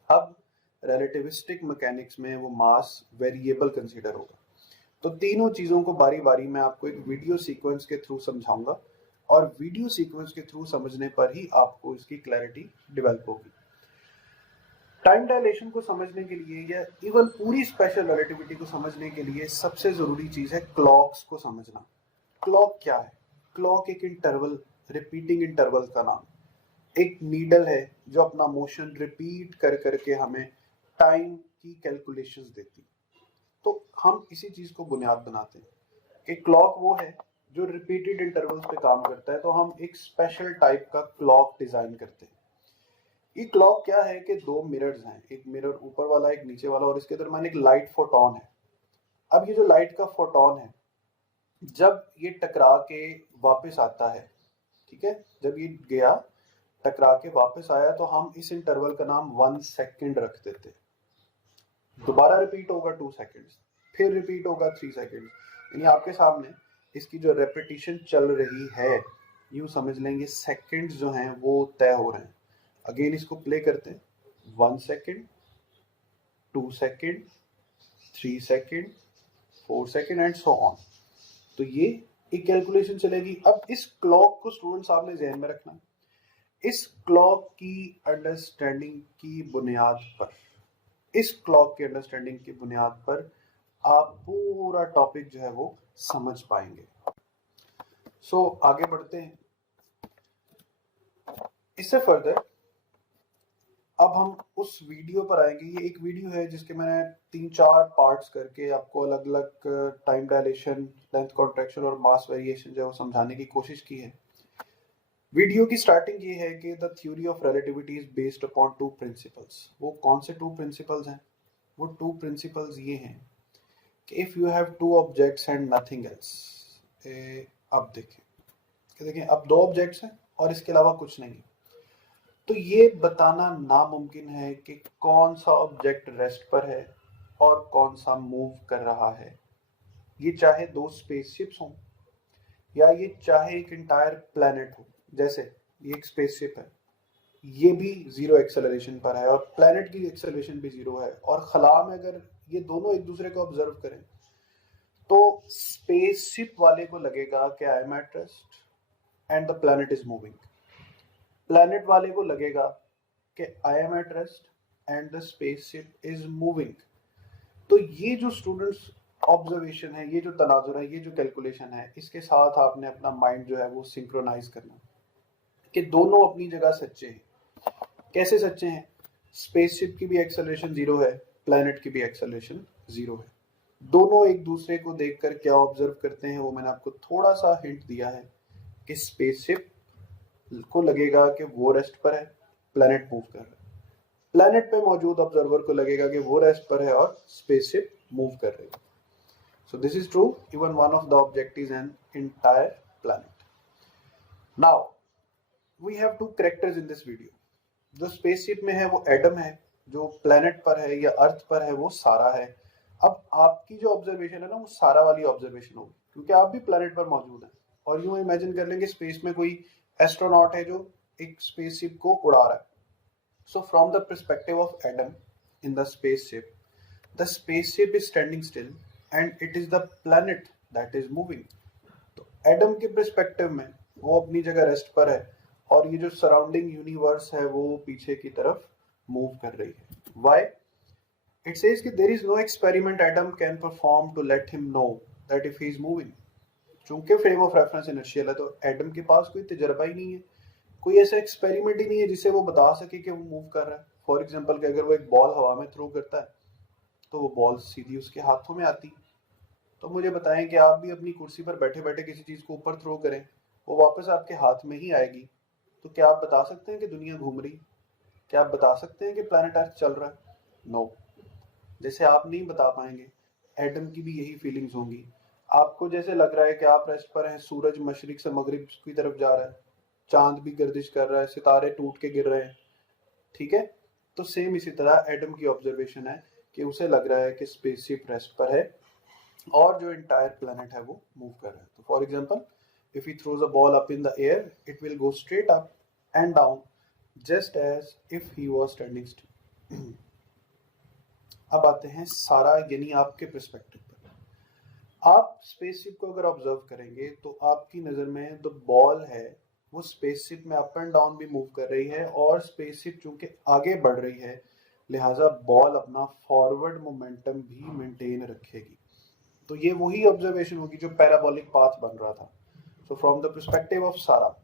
अब relativistic mechanics में वो मास variable consider होगा। तो तीनों चीजों को बारी बारी मैं आपको एक वीडियो सीक्वेंस के थ्रू समझाऊंगा, और वीडियो सीक्वेंस के थ्रू समझने पर ही आपको इसकी क्लैरिटी डेवलप होगी। टाइम डायलेशन को समझने के लिए या इवन पूरी स्पेशल रिलेटिविटी को समझने के लिए सबसे जरूरी चीज है क्लॉक्स को समझना। क्लॉक क्या है? क्लॉक एक इंटरवल, रिपीटिंग इंटरवल का नाम, एक नीडल है जो अपना मोशन रिपीट कर करके हमें टाइम की कैलकुलेशंस देती। तो हम इसी चीज को बुनियाद बनाते हैं कि क्लॉक वो है जो रिपीटेड इंटरवल्स पे काम करता है। तो हम एक स्पेशल टाइप का क्लॉक डिजाइन करते हैं। ये क्लॉक क्या है कि दो मिरर्स हैं, एक मिरर ऊपर वाला, एक नीचे वाला, और इसके दरमियान एक लाइट फोटोन है। अब ये जो लाइट का फोटोन है, जब ये टकरा के वापस आता है, ठीक है, जब ये गया टकरा के वापस आया, तो हम इस इंटरवल का नाम 1 सेकेंड रख देते। दोबारा रिपीट होगा 2 सेकेंड्स, फिर रिपीट होगा 3 सेकेंड्स, यानी आपके सामने इसकी जो रेपिटेशन चल रही है, यूं समझ लेंगे सेकेंड्स जो हैं वो तय हो रहे हैं। अगेन इसको प्ले करते हैं, 1 second, 2 second, 3 second, 4 second and so on. तो ये एक कैलकुलेशन चलेगी। अब इस क्लॉक को स्टूडेंट साहब ने ध्यान में रखना। इस क्लॉक की अंडरस्टैंडिंग की बुनियाद पर, इस क्लॉक की अंडरस्टैंडिंग की बुनियाद पर आप पूरा टॉपिक जो है वो समझ पाएंगे। आगे बढ़ते हैं। इससे फर्दर अब हम उस वीडियो पर आएंगे। ये एक वीडियो है जिसके मैंने 3-4 पार्ट्स करके आपको अलग अलग टाइम डायलेशन, लेंथ कॉन्ट्रैक्शन और मास वेरिएशन जो है वो समझाने की कोशिश की है। वीडियो की स्टार्टिंग ये है कि the theory of relativity is based upon 2 principles. वो कौन से 2 प्रिंसिपल्स हैं? वो 2 प्रिंसिपल्स ये हैं कि if you have 2 objects and nothing else. अब देखें अब 2 ऑब्जेक्ट्स हैं और इसके अलावा कुछ नहीं, तो ये बताना नामुमकिन है कि कौन सा ऑब्जेक्ट रेस्ट पर है और कौन सा मूव कर रहा है। ये चाहे 2 स्पेसशिप्स हों या ये चाहे एक इंटायर प्लैनेट हो। जैसे ये एक स्पेसशिप है, ये भी 0 एक्सेलरेशन पर है और प्लैनेट की एक्सेलरेशन भी 0 है, और खला में अगर ये दोनों एक दूसरे को ऑब्जर्व करें तो स्पेसशिप वाले को लगेगा कि I am at rest and the planet is moving. Planet वाले को लगेगा कि I am at rest and the spaceship is moving. तो ये जो स्टूडेंट्स ऑब्जर्वेशन है, ये जो तनाजुर है, ये जो कैलकुलेशन है, इसके साथ आपने अपना माइंड जो है वो सिंक्रोनाइज करना कि दोनों अपनी जगह सच्चे हैं। कैसे सच्चे हैं? स्पेसशिप की भी एक्सेलरेशन 0 है, प्लैनेट की भी एक्सेलरेशन 0 है। दोनों एक दूसरे को देखकर क्या ऑब्जर्व करते हैं वो मैंने आपको थोड़ा सा हिंट दिया है कि स्पेसशिप को लगेगा कि वो रेस्ट पर है, प्लैनेट मूव कर रहा है। प्लैनेट पे मौजूद ऑब्जर्वर को लगेगा कि वो रेस्ट पर है और स्पेसशिप मूव कर रही है। So this is true even one of the object is an entire planet. Now we have 2 characters in this video. जो स्पेसशिप में है वो एडम है, जो प्लैनेट पर है या अर्थ पर है वो सारा है। अब आपकी जो ऑब्जर्वेशन है ना वो सारा वाली ऑब्जर्वेशन होगी, क्योंकि आप भी प्लैनेट पर मौजूद हैं। और यूं इमेजिन कर लेंगे स्पेस में कोई एस्ट्रोनॉट है जो एक स्पेसशिप को उड़ा रहा है। So from the perspective of Adam in the spaceship is standing still and it is the planet that is moving. तो एडम के पर्सपेक्टिव में वो अपनी जगह रेस्ट पर है और ये जो सराउंडिंग यूनिवर्स है वो पीछे की तरफ मूव कर रही है। व्हाई? इट सेज कि there is no experiment Adam can perform to let him know that if he is moving. चूंकि फ्रेम ऑफ रेफरेंस इनर्शियल है तो एडम के पास कोई तजर्बा ही नहीं है, कोई ऐसा एक्सपेरिमेंट ही नहीं है जिससे वो बता सके कि वो मूव कर रहा है। फॉर एग्जाम्पल कि अगर वो एक बॉल हवा में थ्रो करता है तो वो बॉल सीधी उसके हाथों में आती। तो मुझे बताएं कि आप भी अपनी कुर्सी पर बैठे बैठे किसी चीज को ऊपर थ्रो करें, वो वापस आपके हाथ में ही आएगी। तो क्या आप बता सकते हैं कि दुनिया घूम रही? क्या आप बता सकते हैं कि प्लैनेट अर्थ चल रहा है? नो। जैसे आप नहीं बता पाएंगे, एटम की भी यही फीलिंग्स होंगी। आपको जैसे लग रहा है कि आप रेस्ट पर हैं, सूरज मशरिक से मगरिब की तरफ जा रहा है, चांद भी गर्दिश कर रहा है, सितारे टूट के गिर रहे हैं, ठीक है। तो सेम इसी तरह एटम की ऑब्जर्वेशन है कि उसे लग रहा है कि स्पेसशिप रेस्ट पर है और जो इंटायर प्लेनेट है वो मूव कर रहा है। तो for example, if he throws a ball up in the air, it will go straight up and down just as if he was standing still. अब आते हैं सारा यानी आपके पर्सपेक्टिव पर। आप स्पेसशिप को अगर ऑब्जर्व करेंगे तो आपकी नजर में जो बॉल है वो स्पेसशिप में अप एंड डाउन भी मूव कर रही है और स्पेसशिप चूंकि आगे बढ़ रही है लिहाजा बॉल अपना फॉरवर्ड मोमेंटम भी मेंटेन रखेगी। तो ये वही ऑब्जर्वेशन होगी जो पैराबोलिक पाथ बन रहा था। So from the perspective of Sara,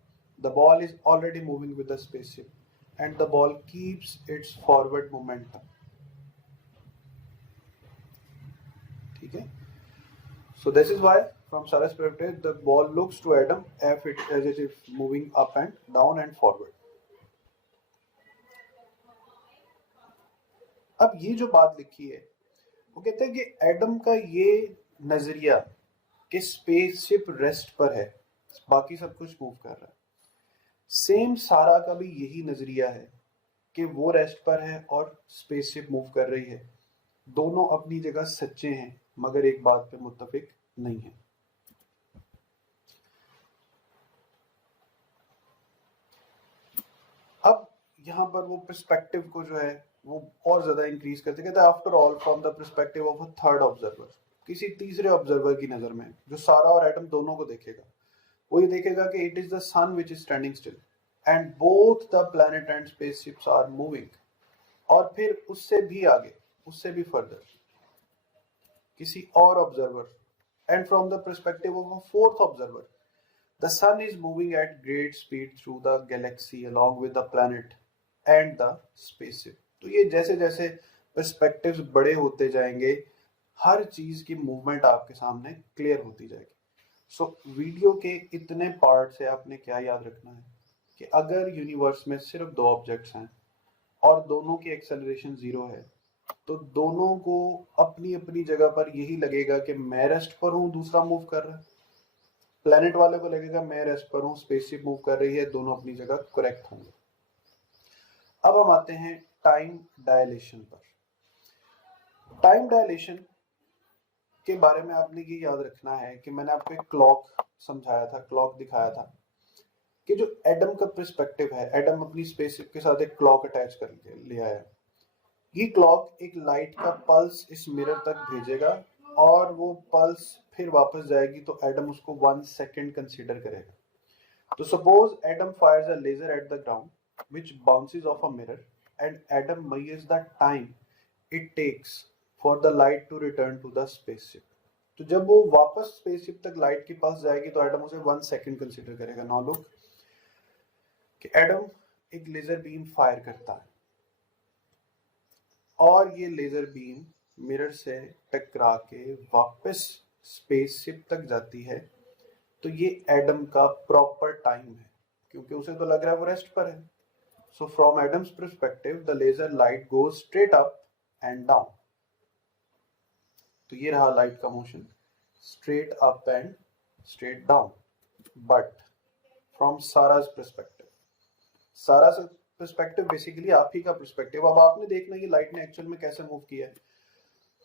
the ball is already moving with the spaceship and the ball keeps its forward momentum. ठीक है। So this is why from Sarah's perspective the ball looks to Adam as it is moving up and down and forward. अब ये जो बात लिखी है वो कहते हैं कि एडम का ये नजरिया कि स्पेसशिप रेस्ट पर है, बाकी सब कुछ मूव कर रहा है, सेम सारा का भी यही नजरिया है कि वो रेस्ट पर है और स्पेसशिप मूव कर रही है। दोनों अपनी जगह सच्चे हैं मगर एक बात पे मुत्तफिक नहीं है। अब यहाँ पर वो पर्सपेक्टिव को जो है वो और ज्यादा इंक्रीज करते, कहते हैं after all from the perspective of a third observer, किसी तीसरे ऑब्जर्वर की नजर में जो सारा और एटम दोनों को देखेगा, वो ये देखेगा कि it is the sun which is standing still and both the planet and spaceships are moving. और फिर उससे भी आगे, उससे भी फर्दर किसी और observer, and from the perspective of a fourth observer, the sun is moving at great speed through the galaxy along with the planet and the spaceship। तो ये जैसे जैसे पर्सपेक्टिव्स बड़े होते जाएंगे हर चीज की मूवमेंट आपके सामने क्लियर होती जाएगी। सो वीडियो के इतने पार्ट से आपने क्या याद रखना है कि अगर यूनिवर्स में सिर्फ दो ऑब्जेक्ट्स हैं और दोनों की एक्सेलरेशन जीरो है तो दोनों को अपनी अपनी जगह पर यही लगेगा कि मैं रेस्ट पर हूं, दूसरा मूव कर रहा है। प्लेनेट वाले को लगेगा मैं रेस्ट पर हूं, स्पेसशिप मूव कर रही है, दोनों अपनी जगह करेक्ट होंगे। अब हम आते हैं टाइम डायलेशन पर। टाइम डायलेशन के बारे में आपने ये याद रखना है कि मैंने आपको एक क्लॉक समझाया था, क्लॉक दिखाया था कि जो एडम का पर्सपेक्टिव है, एडम अपनी स्पेसशिप के साथ एक क्लॉक अटैच कर ले आया है। ये क्लॉक एक लाइट का पल्स इस मिरर तक भेजेगा और वो पल्स फिर वापस जाएगी तो एडम उसको 1 सेकेंड कंसीडर करेगा। तो suppose Adam fires a laser at the ground which bounces off a mirror and Adam measures the time it takes for the light to return to the spaceship. तो जब वो वापस spaceship तक light के पास जाएगी तो एडम उसे 1 second consider करेगा। नाउ लुक कि एडम एक लेजर बीम फायर करता है और ये लेजर बीम मिरर से टकरा के वापस स्पेसशिप तक जाती है। तो ये एडम का प्रॉपर टाइम है क्योंकि उसे तो लग रहा है वो रेस्ट पर है। So from Adam's perspective the laser light goes straight up and down. तो ये रहा लाइट का motion, straight up and straight down. But from Sara's perspective, Sara से पर्सपेक्टिव बेसिकली आप ही का पर्सपेक्टिव, अब आपने देखना कि लाइट ने एक्चुअल में कैसे मूव किया है।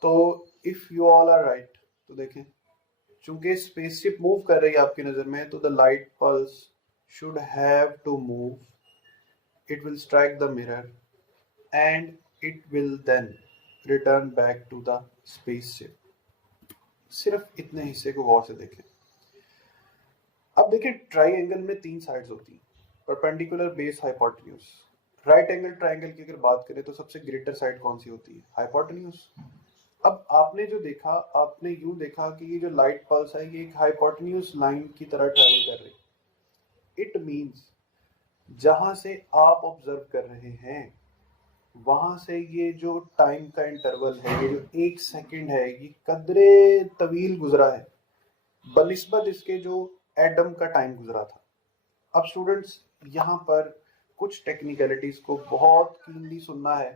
तो if you all are right, तो देखें चूंकि स्पेसशिप मूव कर रही है आपकी नजर में तो the light pulse should have to move, it will strike the mirror and it will then return back to the spaceship. सिर्फ इतने हिस्से को गौर से देखें। अब देखिए ट्राइंगल में 3 साइड्स होती हैं, perpendicular, base, hypotenuse. Right angle triangle की अगर बात करें तो सबसे ग्रेटर साइड कौन सी होती है? हाइपोटेन्यूज। अब आपने जो देखा, आपने यूं देखा कि ये जो लाइट पल्स है ये एक हाइपोटेन्यूज लाइन की तरह ट्रेवल कर रही है। इट मींस जहां से आप ऑब्जर्व कर रहे हैं वहां से ये जो टाइम का इंटरवल है, ये जो 1 सेकंड है, ये कदरे तवील गुजरा है बनिस्बत इसके जो एडम का टाइम गुजरा था। अब स्टूडेंट्स यहाँ पर कुछ टेक्निकलिटीज को बहुत कीनली सुनना है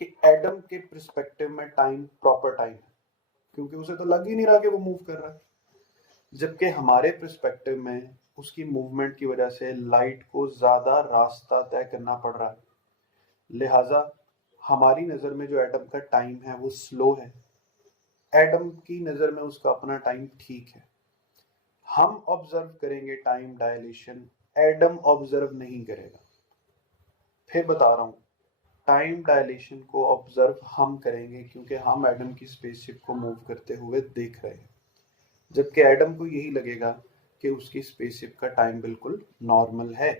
कि एडम के पर्सपेक्टिव में टाइम प्रॉपर टाइम है, क्योंकि उसे तो लग ही नहीं रहा कि वो मूव कर रहा है, जबकि हमारे पर्सपेक्टिव में उसकी मूवमेंट की वजह से लाइट को ज्यादा रास्ता तय करना पड़ रहा है, लिहाजा हमारी नजर में जो एडम का टाइम है वो स्लो है, एडम की नजर में उसका अपना टाइम ठीक है। हम ऑब्जर्व करेंगे टाइम डायलेशन, एडम ऑब्जर्व नहीं करेगा। फिर बता रहा हूं, टाइम डायलेशन को ऑब्जर्व हम करेंगे क्योंकि हम एडम की स्पेसशिप को मूव करते हुए देख रहे हैं, जबकि एडम को यही लगेगा कि उसकी स्पेसशिप का टाइम बिल्कुल नॉर्मल है।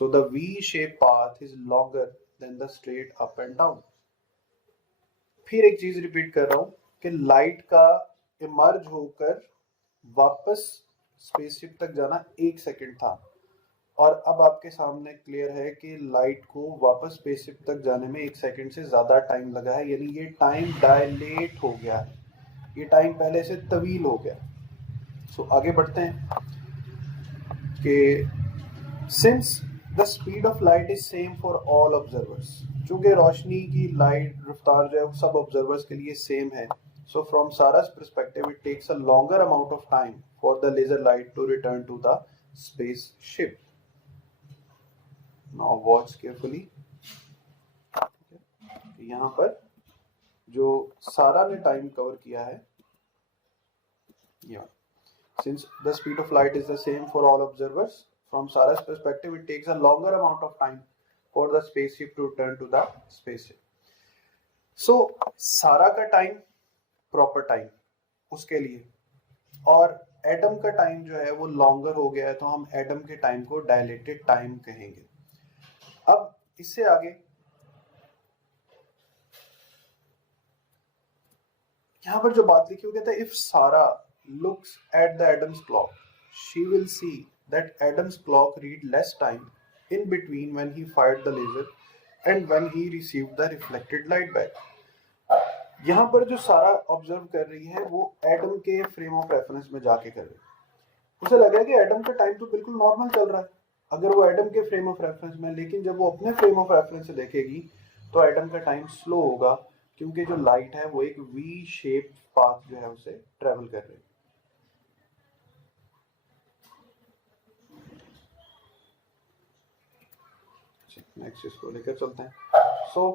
So the V shape path is longer than the straight up and down. फिर एक चीज रिपीट कर रहा हूं कि लाइट का इमर्ज होकर वापस स्पेसशिप तक जाना 1 सेकंड था, और अब आपके सामने क्लियर है कि लाइट को वापस स्पेसशिप तक जाने में 1 सेकंड से ज्यादा टाइम लगा है, यानी ये टाइम डायलेट हो गया है, ये टाइम पहले से तवील हो गया। सो आगे बढ़ते हैं कि since the speed of light is same for all observers, चूंकि रोशनी की लाइट रफ्तार जो है सब ऑब्जर्वर्स के लिए सेम है, so from Sarah's perspective it takes a longer amount of time for the laser light to return to the spaceship. Now watch carefully. यहाँ पर जो सारा ने टाइम कवर किया है, since the speed of light is the same for all observers, from Sarah's perspective it takes a longer amount of time for the spaceship to return to the spaceship. So सारा का time proper time उसके लिए, और Adam का time जो है वो longer हो गया है, तो हम एडम के टाइम को डायलेटेड टाइम कहेंगे। अब इससे आगे यहां पर जो बात लिखी हुई है, if Sara looks at the Adam's clock she will see that Adam's clock read less time in between when he fired the laser and when he received the reflected light back. यहाँ पर जो सारा observe कर रही है वो Adam के frame of reference में जाके कर रही है, उसे लगा कि एडम का टाइम तो बिल्कुल नॉर्मल चल रहा है अगर वो एडम के फ्रेम ऑफ रेफरेंस में, लेकिन जब वो अपने फ्रेम ऑफ रेफरेंस से देखेगी तो एडम का टाइम स्लो होगा, क्योंकि जो लाइट है वो एक वी शेप पाथ जो है उसे ट्रेवल कर रही है। नेक्स्ट इसको लेकर चलते हैं। सो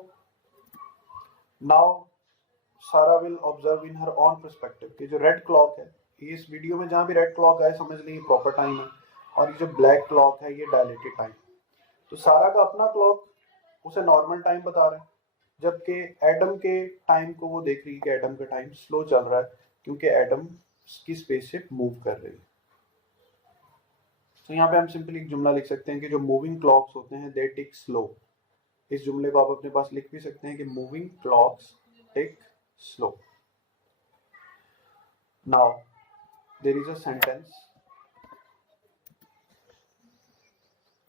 नाउ सारा will observe in her on perspective कि जो रेड क्लॉक है, इस वीडियो में जहां भी रेड क्लॉक आए समझ लीजिए प्रॉपर टाइम है, और ये जो ब्लैक क्लॉक है ये डायलेटेड टाइम। तो सारा का अपना क्लॉक उसे नॉर्मल टाइम बता रहा है, जबकि एडम के टाइम को वो देख रही है कि एडम का टाइम स्लो चल रहा है, क्योंकि एडम की स्पेसशिप मूव कर रही है। तो यहाँ पे हम सिंपली एक जुमला लिख सकते हैं कि जो मूविंग क्लॉक्स होते हैं दे टिक स्लो। इस जुमले को आप अपने पास लिख भी सकते हैं कि moving clocks tick slow. Now there is a sentence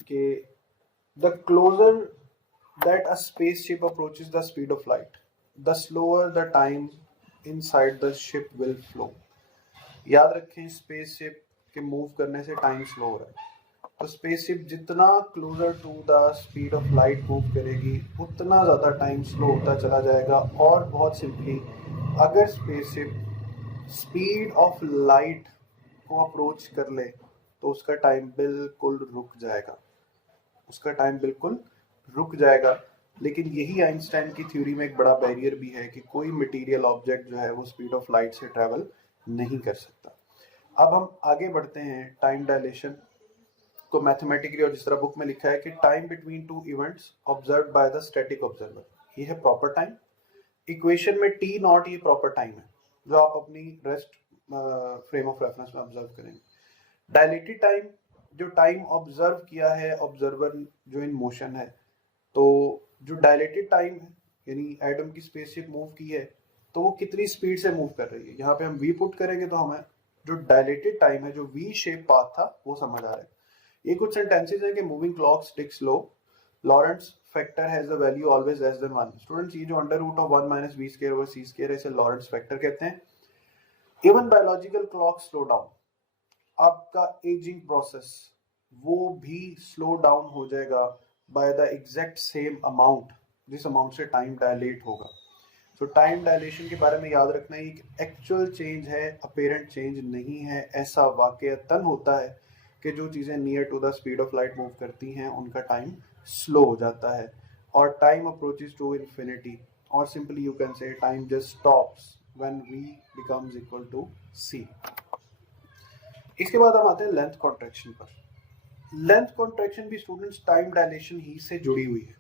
कि the closer that a spaceship approaches the speed of light, the slower the time inside the ship will flow. याद रखें स्पेसशिप के मूव करने से टाइम स्लो हो रहा है, तो स्पेसशिप जितना closer to the speed of light move करेगी उतना ज़्यादा टाइम स्लो होता चला जाएगा। और बहुत सिंपली, अगर स्पेसशिप स्पीड ऑफ लाइट को अप्रोच कर ले तो उसका टाइम बिल्कुल रुक जाएगा, उसका टाइम बिल्कुल रुक जाएगा। लेकिन यही आइंस्टाइन की थ्योरी में एक बड़ा बैरियर भी है कि कोई मटेरियल ऑब्जेक्ट जो है वो स्पीड ऑफ लाइट से ट्रेवल नहीं कर सकता। अब हम आगे बढ़ते हैं टाइम डायलेशन को मैथमेटिकली, और जिस तरह बुक में लिखा है कि time between two events observed by the static observer, ये है प्रॉपर टाइम। इक्वेशन में टी नॉट ये प्रॉपर टाइम है जो आप अपनी रेस्ट फ्रेम ऑफ रेफरेंस में ऑब्जर्व करेंगे। डायलेटेड टाइम, जो टाइम ऑब्जर्व किया है ऑब्जर्वर जो इन मोशन है, तो जो डायलेटेड टाइम है यानी एडम की स्पेसशिप मूव की है तो वो कितनी स्पीड से मूव कर रही है, यहाँ पे हम वी पुट करेंगे तो हमें जो डायलेटेड टाइम है, जो वी शेप पाथ था, वो समझ आ रहा है। ये कुछ सेंटेंसेस है कि moving clocks tick slow, Lorentz factor has the value always less than 1। Students, ये जो under root of 1 minus v square over c square है, इसे लॉरेंट्स फैक्टर कहते हैं। Even biological clock slow down, आपका एजिंग प्रोसेस वो भी slow down हो जाएगा by the exact same amount, जिस अमाउंट से टाइम डायलेट होगा। तो टाइम डायलेशन के बारे में याद रखना, एक एक्चुअल चेंज है, अपेरेंट चेंज नहीं है। ऐसा वाकयातन होता है कि जो चीज़ें near to the speed of light move करती हैं उनका टाइम स्लो हो जाता है, और टाइम अप्रोचेस टू इन्फिनिटी, और simply you can say time just stops when v becomes equal to c। इसके बाद हम आते हैं लेंथ कॉन्ट्रैक्शन पर। लेंथ कॉन्ट्रैक्शन भी स्टूडेंट्स टाइम डायलेशन ही से जुड़ी हुई है।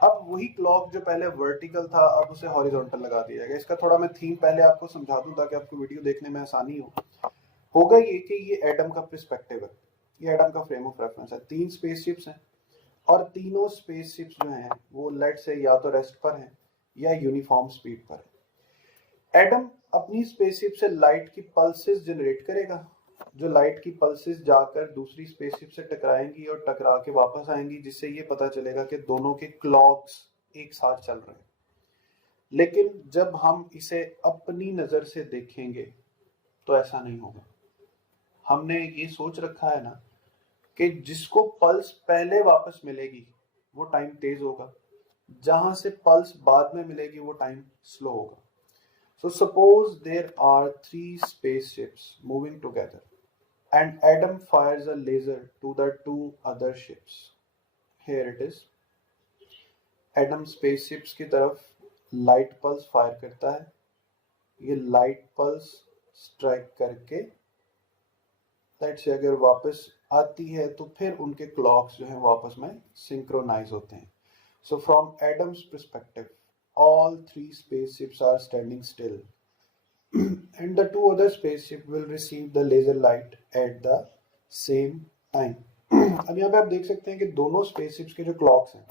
अब वही क्लॉक जो पहले वर्टिकल था अब उसे हॉरिजॉन्टल लगा दिया गया। इसका थोड़ा मैं थीम पहले आपको समझा दूं ताकि आपको वीडियो देखने में आसानी हो। होगा ये कि ये एडम का पर्सपेक्टिव है, ये एडम का फ्रेम ऑफ रेफरेंस है। 3 स्पेसशिप्स हैं और तीनों स्पेसशिप्स जो हैं वो लेट से या तो रेस्ट पर हैं या यूनिफॉर्म स्पीड पर है। एडम अपनी स्पेसशिप से लाइट की पल्सेस जनरेट करेगा, जो लाइट की पल्सेस जाकर दूसरी स्पेसशिप से टकराएंगी और टकरा के वापस आएंगी, जिससे ये पता चलेगा कि दोनों के क्लॉक्स एक साथ चल रहे हैं। लेकिन जब हम इसे अपनी नजर से देखेंगे तो ऐसा नहीं होगा। हमने ये सोच रखा है ना कि जिसको पल्स पहले वापस मिलेगी वो टाइम तेज होगा, जहां से पल्स बाद में मिलेगी वो टाइम स्लो होगा। So suppose there are 3 spaceships moving together and Adam fires a laser to the 2 other ships. Here it is. Adam spaceships की तरफ लाइट पल्स फायर करता है। ये लाइट पल्स स्ट्राइक करके लाइट से अगर वापस आती है तो फिर उनके क्लॉक्स जो हैं वापस में सिंक्रोनाइज होते हैं। So from Adam's perspective, all 3 spaceships are standing still. And the 2 other spaceship will receive the laser light at the same time. अब यहाँ पे आप देख सकते हैं कि दोनों स्पेसशिप्स के जो क्लॉक्स हैं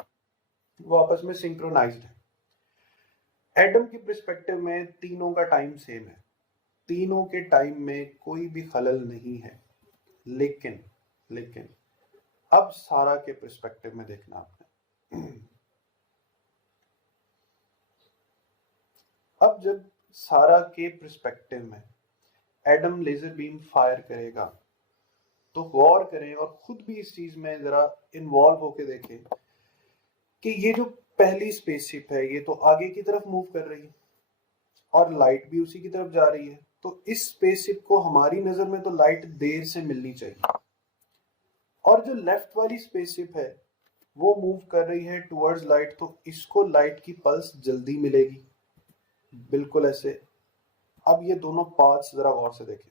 वो आपस में सिंक्रोनाइज्ड है। एडम की पर्सपेक्टिव में तीनों का टाइम सेम है, तीनों के टाइम में कोई भी खलल नहीं है। लेकिन अब सारा के पर्सपेक्टिव में देखना आपने। अब जब सारा के पर्सपेक्टिव में एडम लेजर बीम फायर करेगा तो गौर करें और खुद भी इस चीज में जरा इन्वॉल्व होके देखें कि ये जो पहली स्पेसशिप है ये तो आगे की तरफ मूव कर रही है और लाइट भी उसी की तरफ जा रही है। तो इस स्पेसशिप को हमारी नजर में तो लाइट देर से मिलनी चाहिए, और जो लेफ्ट वाली स्पेसशिप है वो मूव कर रही है टुवर्ड्स लाइट, तो इसको लाइट की पल्स जल्दी मिलेगी, बिल्कुल ऐसे। अब ये दोनों पाथ्स जरा गौर से देखें।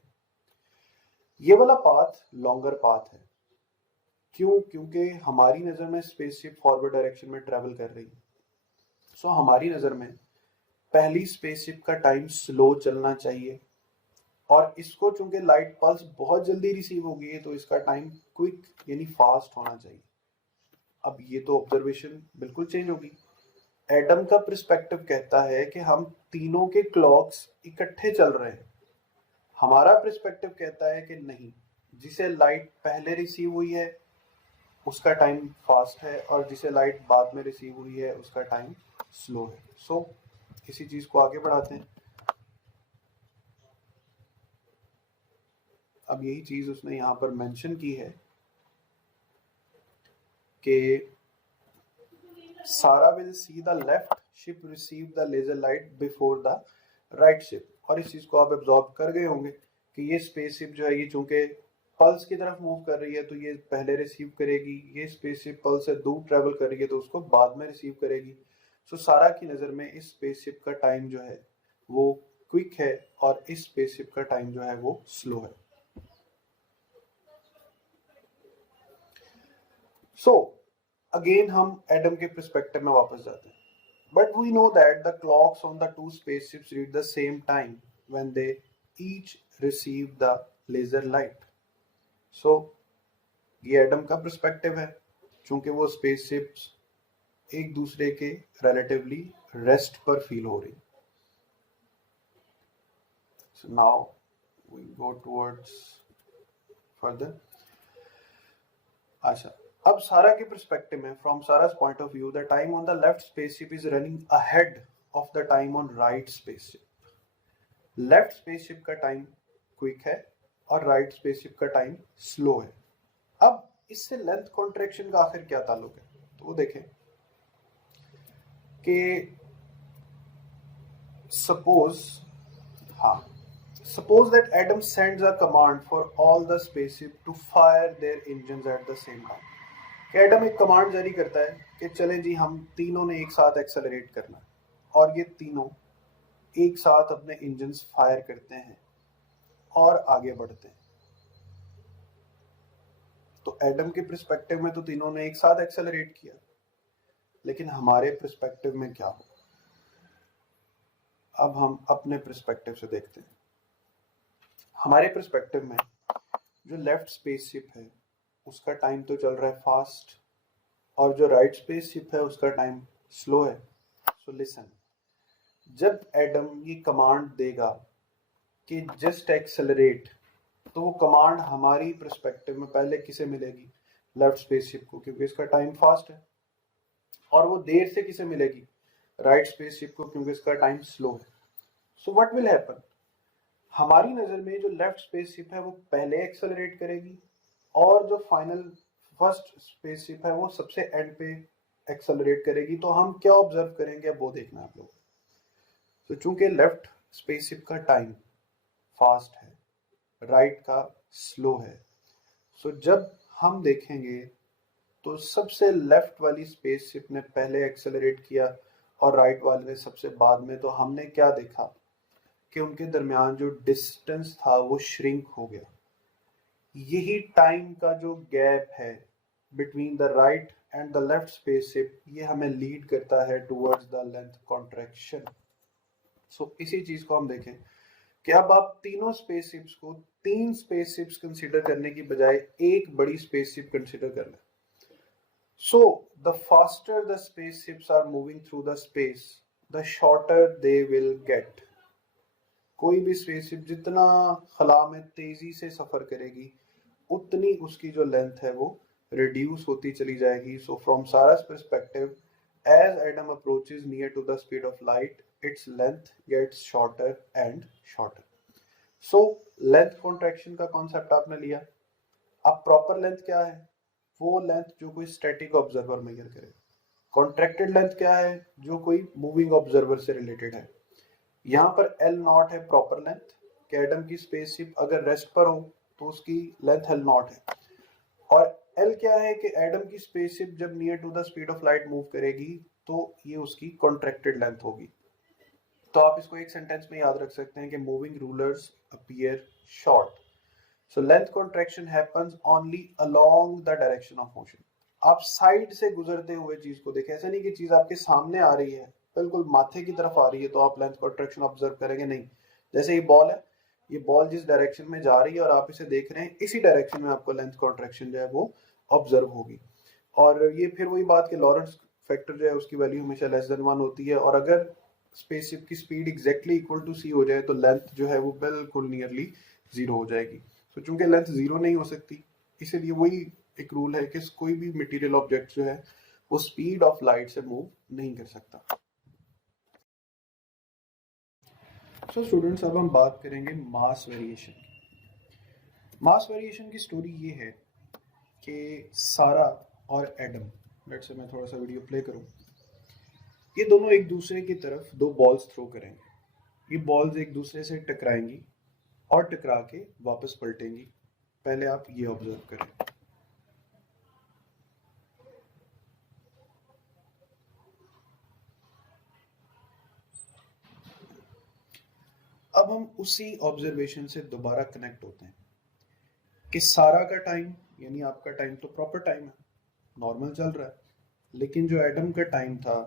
ये वाला पाथ लॉन्गर पाथ है। क्यों? क्योंकि हमारी नजर में स्पेसशिप फॉरवर्ड डायरेक्शन में ट्रेवल कर रही है। सो हमारी नजर में पहली स्पेसशिप का टाइम स्लो चलना चाहिए, और इसको चूंकि लाइट पल्स बहुत जल्दी रिसीव हो गई है तो इसका टाइम क्विक यानी फास्ट होना चाहिए। अब ये तो ऑब्जर्वेशन बिल्कुल चेंज होगी। एडम का पर्सपेक्टिव कहता है कि हम तीनों के क्लॉक्स इकट्ठे चल रहे हैं। हमारा पर्सपेक्टिव कहता है कि नहीं, जिसे लाइट पहले रिसीव हुई है उसका टाइम फास्ट है और जिसे लाइट बाद में रिसीव हुई है उसका टाइम स्लो है। सो इसी चीज को आगे बढ़ाते हैं। अब यही चीज उसने यहां पर मेंशन की है कि Sara will see the left ship receive the laser light before the right ship. और इस चीज को आप एब्जॉर्ब कर गए होंगे कि ये स्पेसशिप जो है ये चूंकि पल्स की तरफ मूव कर रही है तो ये पहले रिसीव करेगी, ये स्पेसशिप पल्स से दूर ट्रेवल कर रही है तो उसको बाद में रिसीव करेगी। सो सारा की नजर में इस स्पेसशिप का टाइम जो है वो क्विक है और इस स्पेसशिप का टाइम जो है वो स्लो है। सो अगेन हम एडम के पर्सपेक्टिव में वापस जाते हैं। But we know that the clocks on the 2 spaceships read the same time when they each receive the laser light. सो ये एडम का पर्सपेक्टिव है, चूंकि वो स्पेसशिप्स एक दूसरे के रिलेटिवली रेस्ट पर फील हो रही। So now we go towards further. अच्छा, अब सारा के पर्सपेक्टिव में, from Sara's point of view, the time on the left spaceship is running ahead of the time on right spaceship. Left spaceship का time quick है और right spaceship का time slow है। अब इससे लेंथ कॉन्ट्रैक्शन का आखिर क्या ताल्लुक है, तो वो देखें कि suppose that Adam sends a command for all the spaceship to fire their engines at the same time। कि एडम एक कमांड जारी करता है कि चलें जी, हम तीनों ने एक साथ एक्सेलरेट करना है, और ये तीनों एक साथ अपने इंजन्स फायर करते हैं और आगे बढ़ते हैं। तो एडम के पर्सपेक्टिव में तो तीनों ने एक साथ एक्सेलरेट किया, लेकिन हमारे पर्सपेक्टिव में क्या हो? अब हम अपने पर्सपेक्टिव से देखते हैं। हमारे पर्सपेक्टिव में जो लेफ्ट स्पेसशिप है उसका टाइम तो चल रहा है फास्ट, और जो राइट स्पेसशिप है उसका टाइम स्लो है। सो लिसन, जब एडम ये कमांड देगा कि जस्ट एक्सेलरेट, तो वो कमांड हमारी पर्सपेक्टिव में पहले किसे मिलेगी? लेफ्ट स्पेसशिप को, क्योंकि इसका टाइम फास्ट है। और वो देर से किसे मिलेगी? राइट स्पेसशिप को, क्योंकि इसका टाइम स्लो है। So what will happen? हमारी नजर में जो लेफ्ट स्पेसशिप है वो पहले एक्सेलरेट करेगी, और जो फाइनल फर्स्ट स्पेसशिप है वो सबसे एंड पे एक्सेलरेट करेगी। तो हम क्या ऑब्जर्व करेंगे, अब वो देखना आप लोग। तो चूंकि लेफ्ट स्पेसशिप का टाइम फास्ट है, राइट का स्लो है, सो जब हम देखेंगे तो सबसे लेफ्ट वाली स्पेसशिप ने पहले एक्सेलरेट किया और राइट वाले ने सबसे बाद में। तो हमने क्या देखा कि उनके दरमियान जो डिस्टेंस था वो श्रिंक हो गया। यही टाइम का जो गैप है between the right and the left spaceship, ये हमें लीड करता है टुवर्ड्स द लेंथ कॉन्ट्रैक्शन। सो इसी चीज को हम देखें कि अब आप तीनों स्पेसशिप्स को तीन स्पेसशिप्स कंसीडर करने की बजाय एक बड़ी स्पेसशिप कंसीडर कर लें। So the faster the spaceships are moving through the space, the shorter they will get. कोई भी स्पेसशिप जितना खला में तेजी से सफर करेगी, उतनी उसकी जो लेंथ है वो रिड्यूस होती चली जाएगी। So from Sara's perspective, as Adam approaches near to the speed of light, its length gets shorter and shorter। So length contraction का कॉन्सेप्ट आपने लिया। अब प्रॉपर लेंथ क्या है? वो लेंथ जो कोई स्टैटिक ऑब्जर्वर मेजर करे। कॉन्ट्रैक्टेड लेंथ क्या है? जो कोई मूविंग ऑब्जर्वर से रिलेटेड है। यहाँ पर L नॉट है प्रॉपर लेंथ, कि एडम की स्पेसशिप अगर रेस्ट पर हो तो उसकी लेंथ L नॉट है। और L क्या है कि एडम की स्पेसशिप जब near to the speed of light move करेगी तो ये उसकी कॉन्ट्रैक्टेड लेंथ होगी। तो आप इसको एक सेंटेंस में याद रख सकते हैं कि moving rulers appear short. So length contraction happens only along the direction of motion. आप साइड से गुजरते हुए चीज को देखें। ऐसा नहीं कि चीज आपके सामने आ रही है, बिल्कुल माथे की तरफ आ रही है तो आप लेंथ कॉन्ट्रैक्शन ऑब्जर्व करेंगे, नहीं। जैसे ये बॉल है, ये बॉल जिस डायरेक्शन में जा रही है और आप इसे देख रहे हैं, इसी डायरेक्शन में आपको लेंथ कॉन्ट्रैक्शन जो है वो ऑब्जर्व होगी। और ये फिर वही बात कि लॉरेंस फैक्टर जो है उसकी वैल्यू हमेशा लेस देन 1 होती है, और अगर स्पेसशिप की speed exactly equal to c हो जाए तो लेंथ जो है वो बिल्कुल नियरली 0 हो जाएगी। तो चूंकि लेंथ 0 नहीं हो सकती, इसीलिए वही एक रूल है कि कोई भी मटेरियल ऑब्जेक्ट जो है वो स्पीड ऑफ लाइट से मूव नहीं कर सकता। सो स्टूडेंट्स, अब हम बात करेंगे मास वेरिएशन की। मास वेरिएशन की स्टोरी ये है कि सारा और एडम, लेट्स से मैं थोड़ा सा वीडियो प्ले करूं, ये दोनों एक दूसरे की तरफ दो बॉल्स थ्रो करेंगे। ये बॉल्स एक दूसरे से टकराएंगी और टकरा के वापस पलटेंगी। पहले आप ये ऑब्जर्व करें। अब हम उसी ऑब्जर्वेशन से दोबारा कनेक्ट होते हैं कि सारा का टाइम, यानी आपका टाइम तो प्रॉपर टाइम है, नॉर्मल चल रहा है, लेकिन जो एडम का टाइम था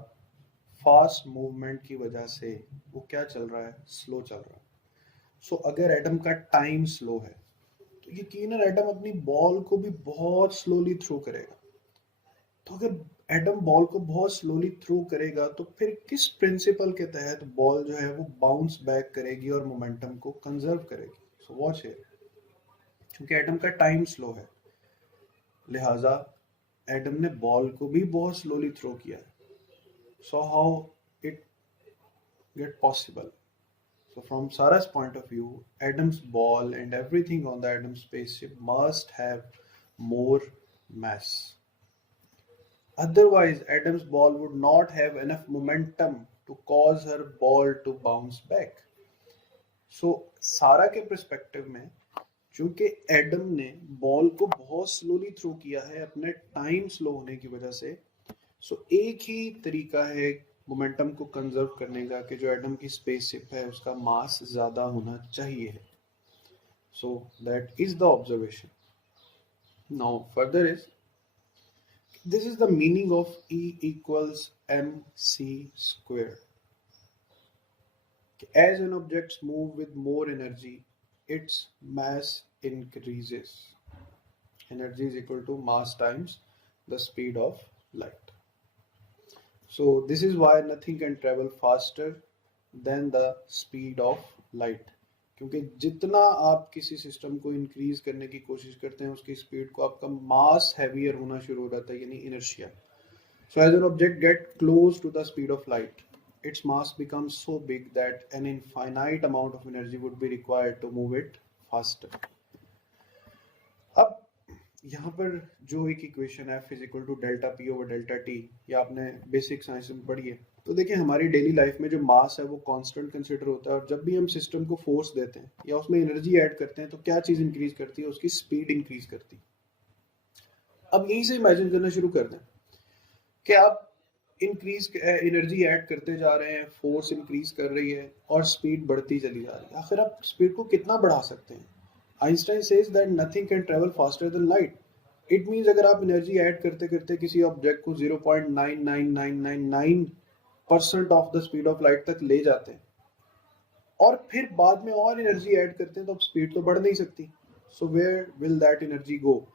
फास्ट मूवमेंट की वजह से वो क्या चल रहा है? स्लो चल रहा है। सो अगर एटम का टाइम स्लो है तो यकीनन एटम अपनी बॉल को भी बहुत स्लोली थ्रो करेगा। तो अगर एटम बॉल को बहुत स्लोली थ्रो करेगा तो फिर किस प्रिंसिपल के तहत बॉल जो है वो बाउंस बैक करेगी और मोमेंटम को कंजर्व करेगी? So watch here. क्योंकि एटम का टाइम स्लो है, लिहाजा एटम ने बॉल को भी बहुत स्लोली थ्रो किया है। So how it get possible? So from Sarah's point of view, Adam's ball and everything on the Adam spaceship must have more mass. Otherwise, Adam's ball would not have enough momentum to cause her ball to bounce back. So सारा के perspective में, चूंकि Adam ने ball को बहुत slowly throw किया है अपने टाइम स्लो होने की वजह से, सो एक ही तरीका है मोमेंटम को कंजर्व करने का कि जो एटम की स्पेसशिप है उसका मास ज्यादा होना चाहिए। So that is the observation. Now further is this is the meaning of E equals mc square. As an object moves with more energy, its mass increases. Energy is equal to mass times the speed of light. So this is why nothing can travel faster than the speed of light. क्योंकि जितना आप किसी system को increase करने की कोशिश करते हैं उसकी स्पीड को, आपका मास हैवियर होना शुरू हो जाता है, यानी inertia. So as an object get close to the speed of light, its mass becomes so big that an infinite amount of energy would be required to move it faster. अब यहाँ पर जो एक इक्वेशन है F is equal to delta p over delta t, ये आपने basic science में पढ़ी है। तो देखिए हमारी डेली लाइफ में जो मास है वो कांस्टेंट कंसिडर होता है, और जब भी हम सिस्टम को फोर्स देते हैं या उसमें एनर्जी ऐड करते हैं तो क्या चीज इंक्रीज करती है? उसकी स्पीड इंक्रीज करती है। अब यहीं से इमेजिन करना शुरू कर दें कि आप इंक्रीज एनर्जी ऐड करते जा रहे हैं, फोर्स इंक्रीज कर रही है और स्पीड बढ़ती चली जा रही है। आखिर आप स्पीड को कितना बढ़ा सकते हैं? Einstein says that nothing can travel faster than light. It means अगर आप एनर्जी ऐड करते करते किसी ऑब्जेक्ट को 0.99999% of the speed of light तक ले जाते हैं और फिर बाद में और एनर्जी ऐड करते हैं तो अब स्पीड तो बढ़ नहीं सकती। So where will that energy go?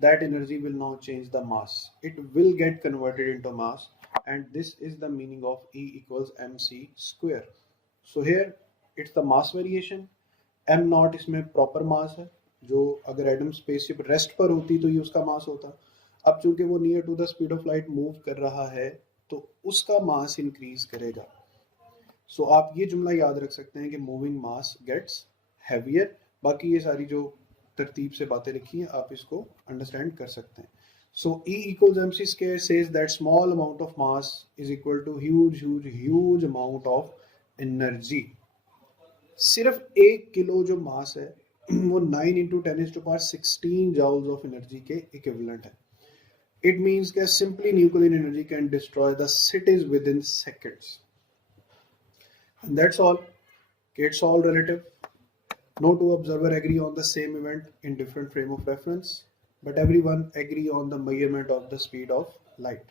That energy will now change the mass. It will get converted into mass, and this is the meaning of E equals mc square. So here it's the mass variation. m naught इसमें proper mass है, जो अगर atom spaceship rest पर होती तो ये उसका मास होता। अब चूंकि वो near to the speed of light move कर रहा है तो उसका मास इंक्रीज करेगा। सो आप ये जुमला याद रख सकते हैं कि मूविंग मास गेट्स हैवियर। बाकी ये सारी जो तरतीब से बातें लिखी हैं आप इसको अंडरस्टैंड कर सकते हैं। सो E equals mc square says that small amount of mass is equal to huge amount of energy. सिर्फ 1 किलो जो मास है वो 9 into 10⁻16 joules of energy के इक्विवेलेंट है। It means that simply nuclear energy can destroy the cities within seconds. And that's all. It's all relative. No two observers agree on the same event in different frame of reference, but everyone agree on the measurement of the speed of light.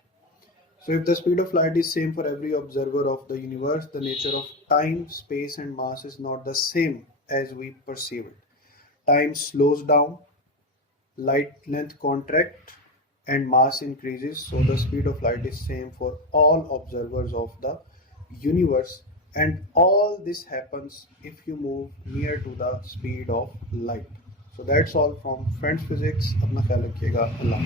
So if the speed of light is same for every observer of the universe, the nature of time, space and mass is not the same as we perceive it. Time slows down, light length contract and mass increases, so the speed of light is same for all observers of the universe. And all this happens if you move near to the speed of light. So that's all from Friends Physics. अपना ख्याल रखिएगा। अल्लाह।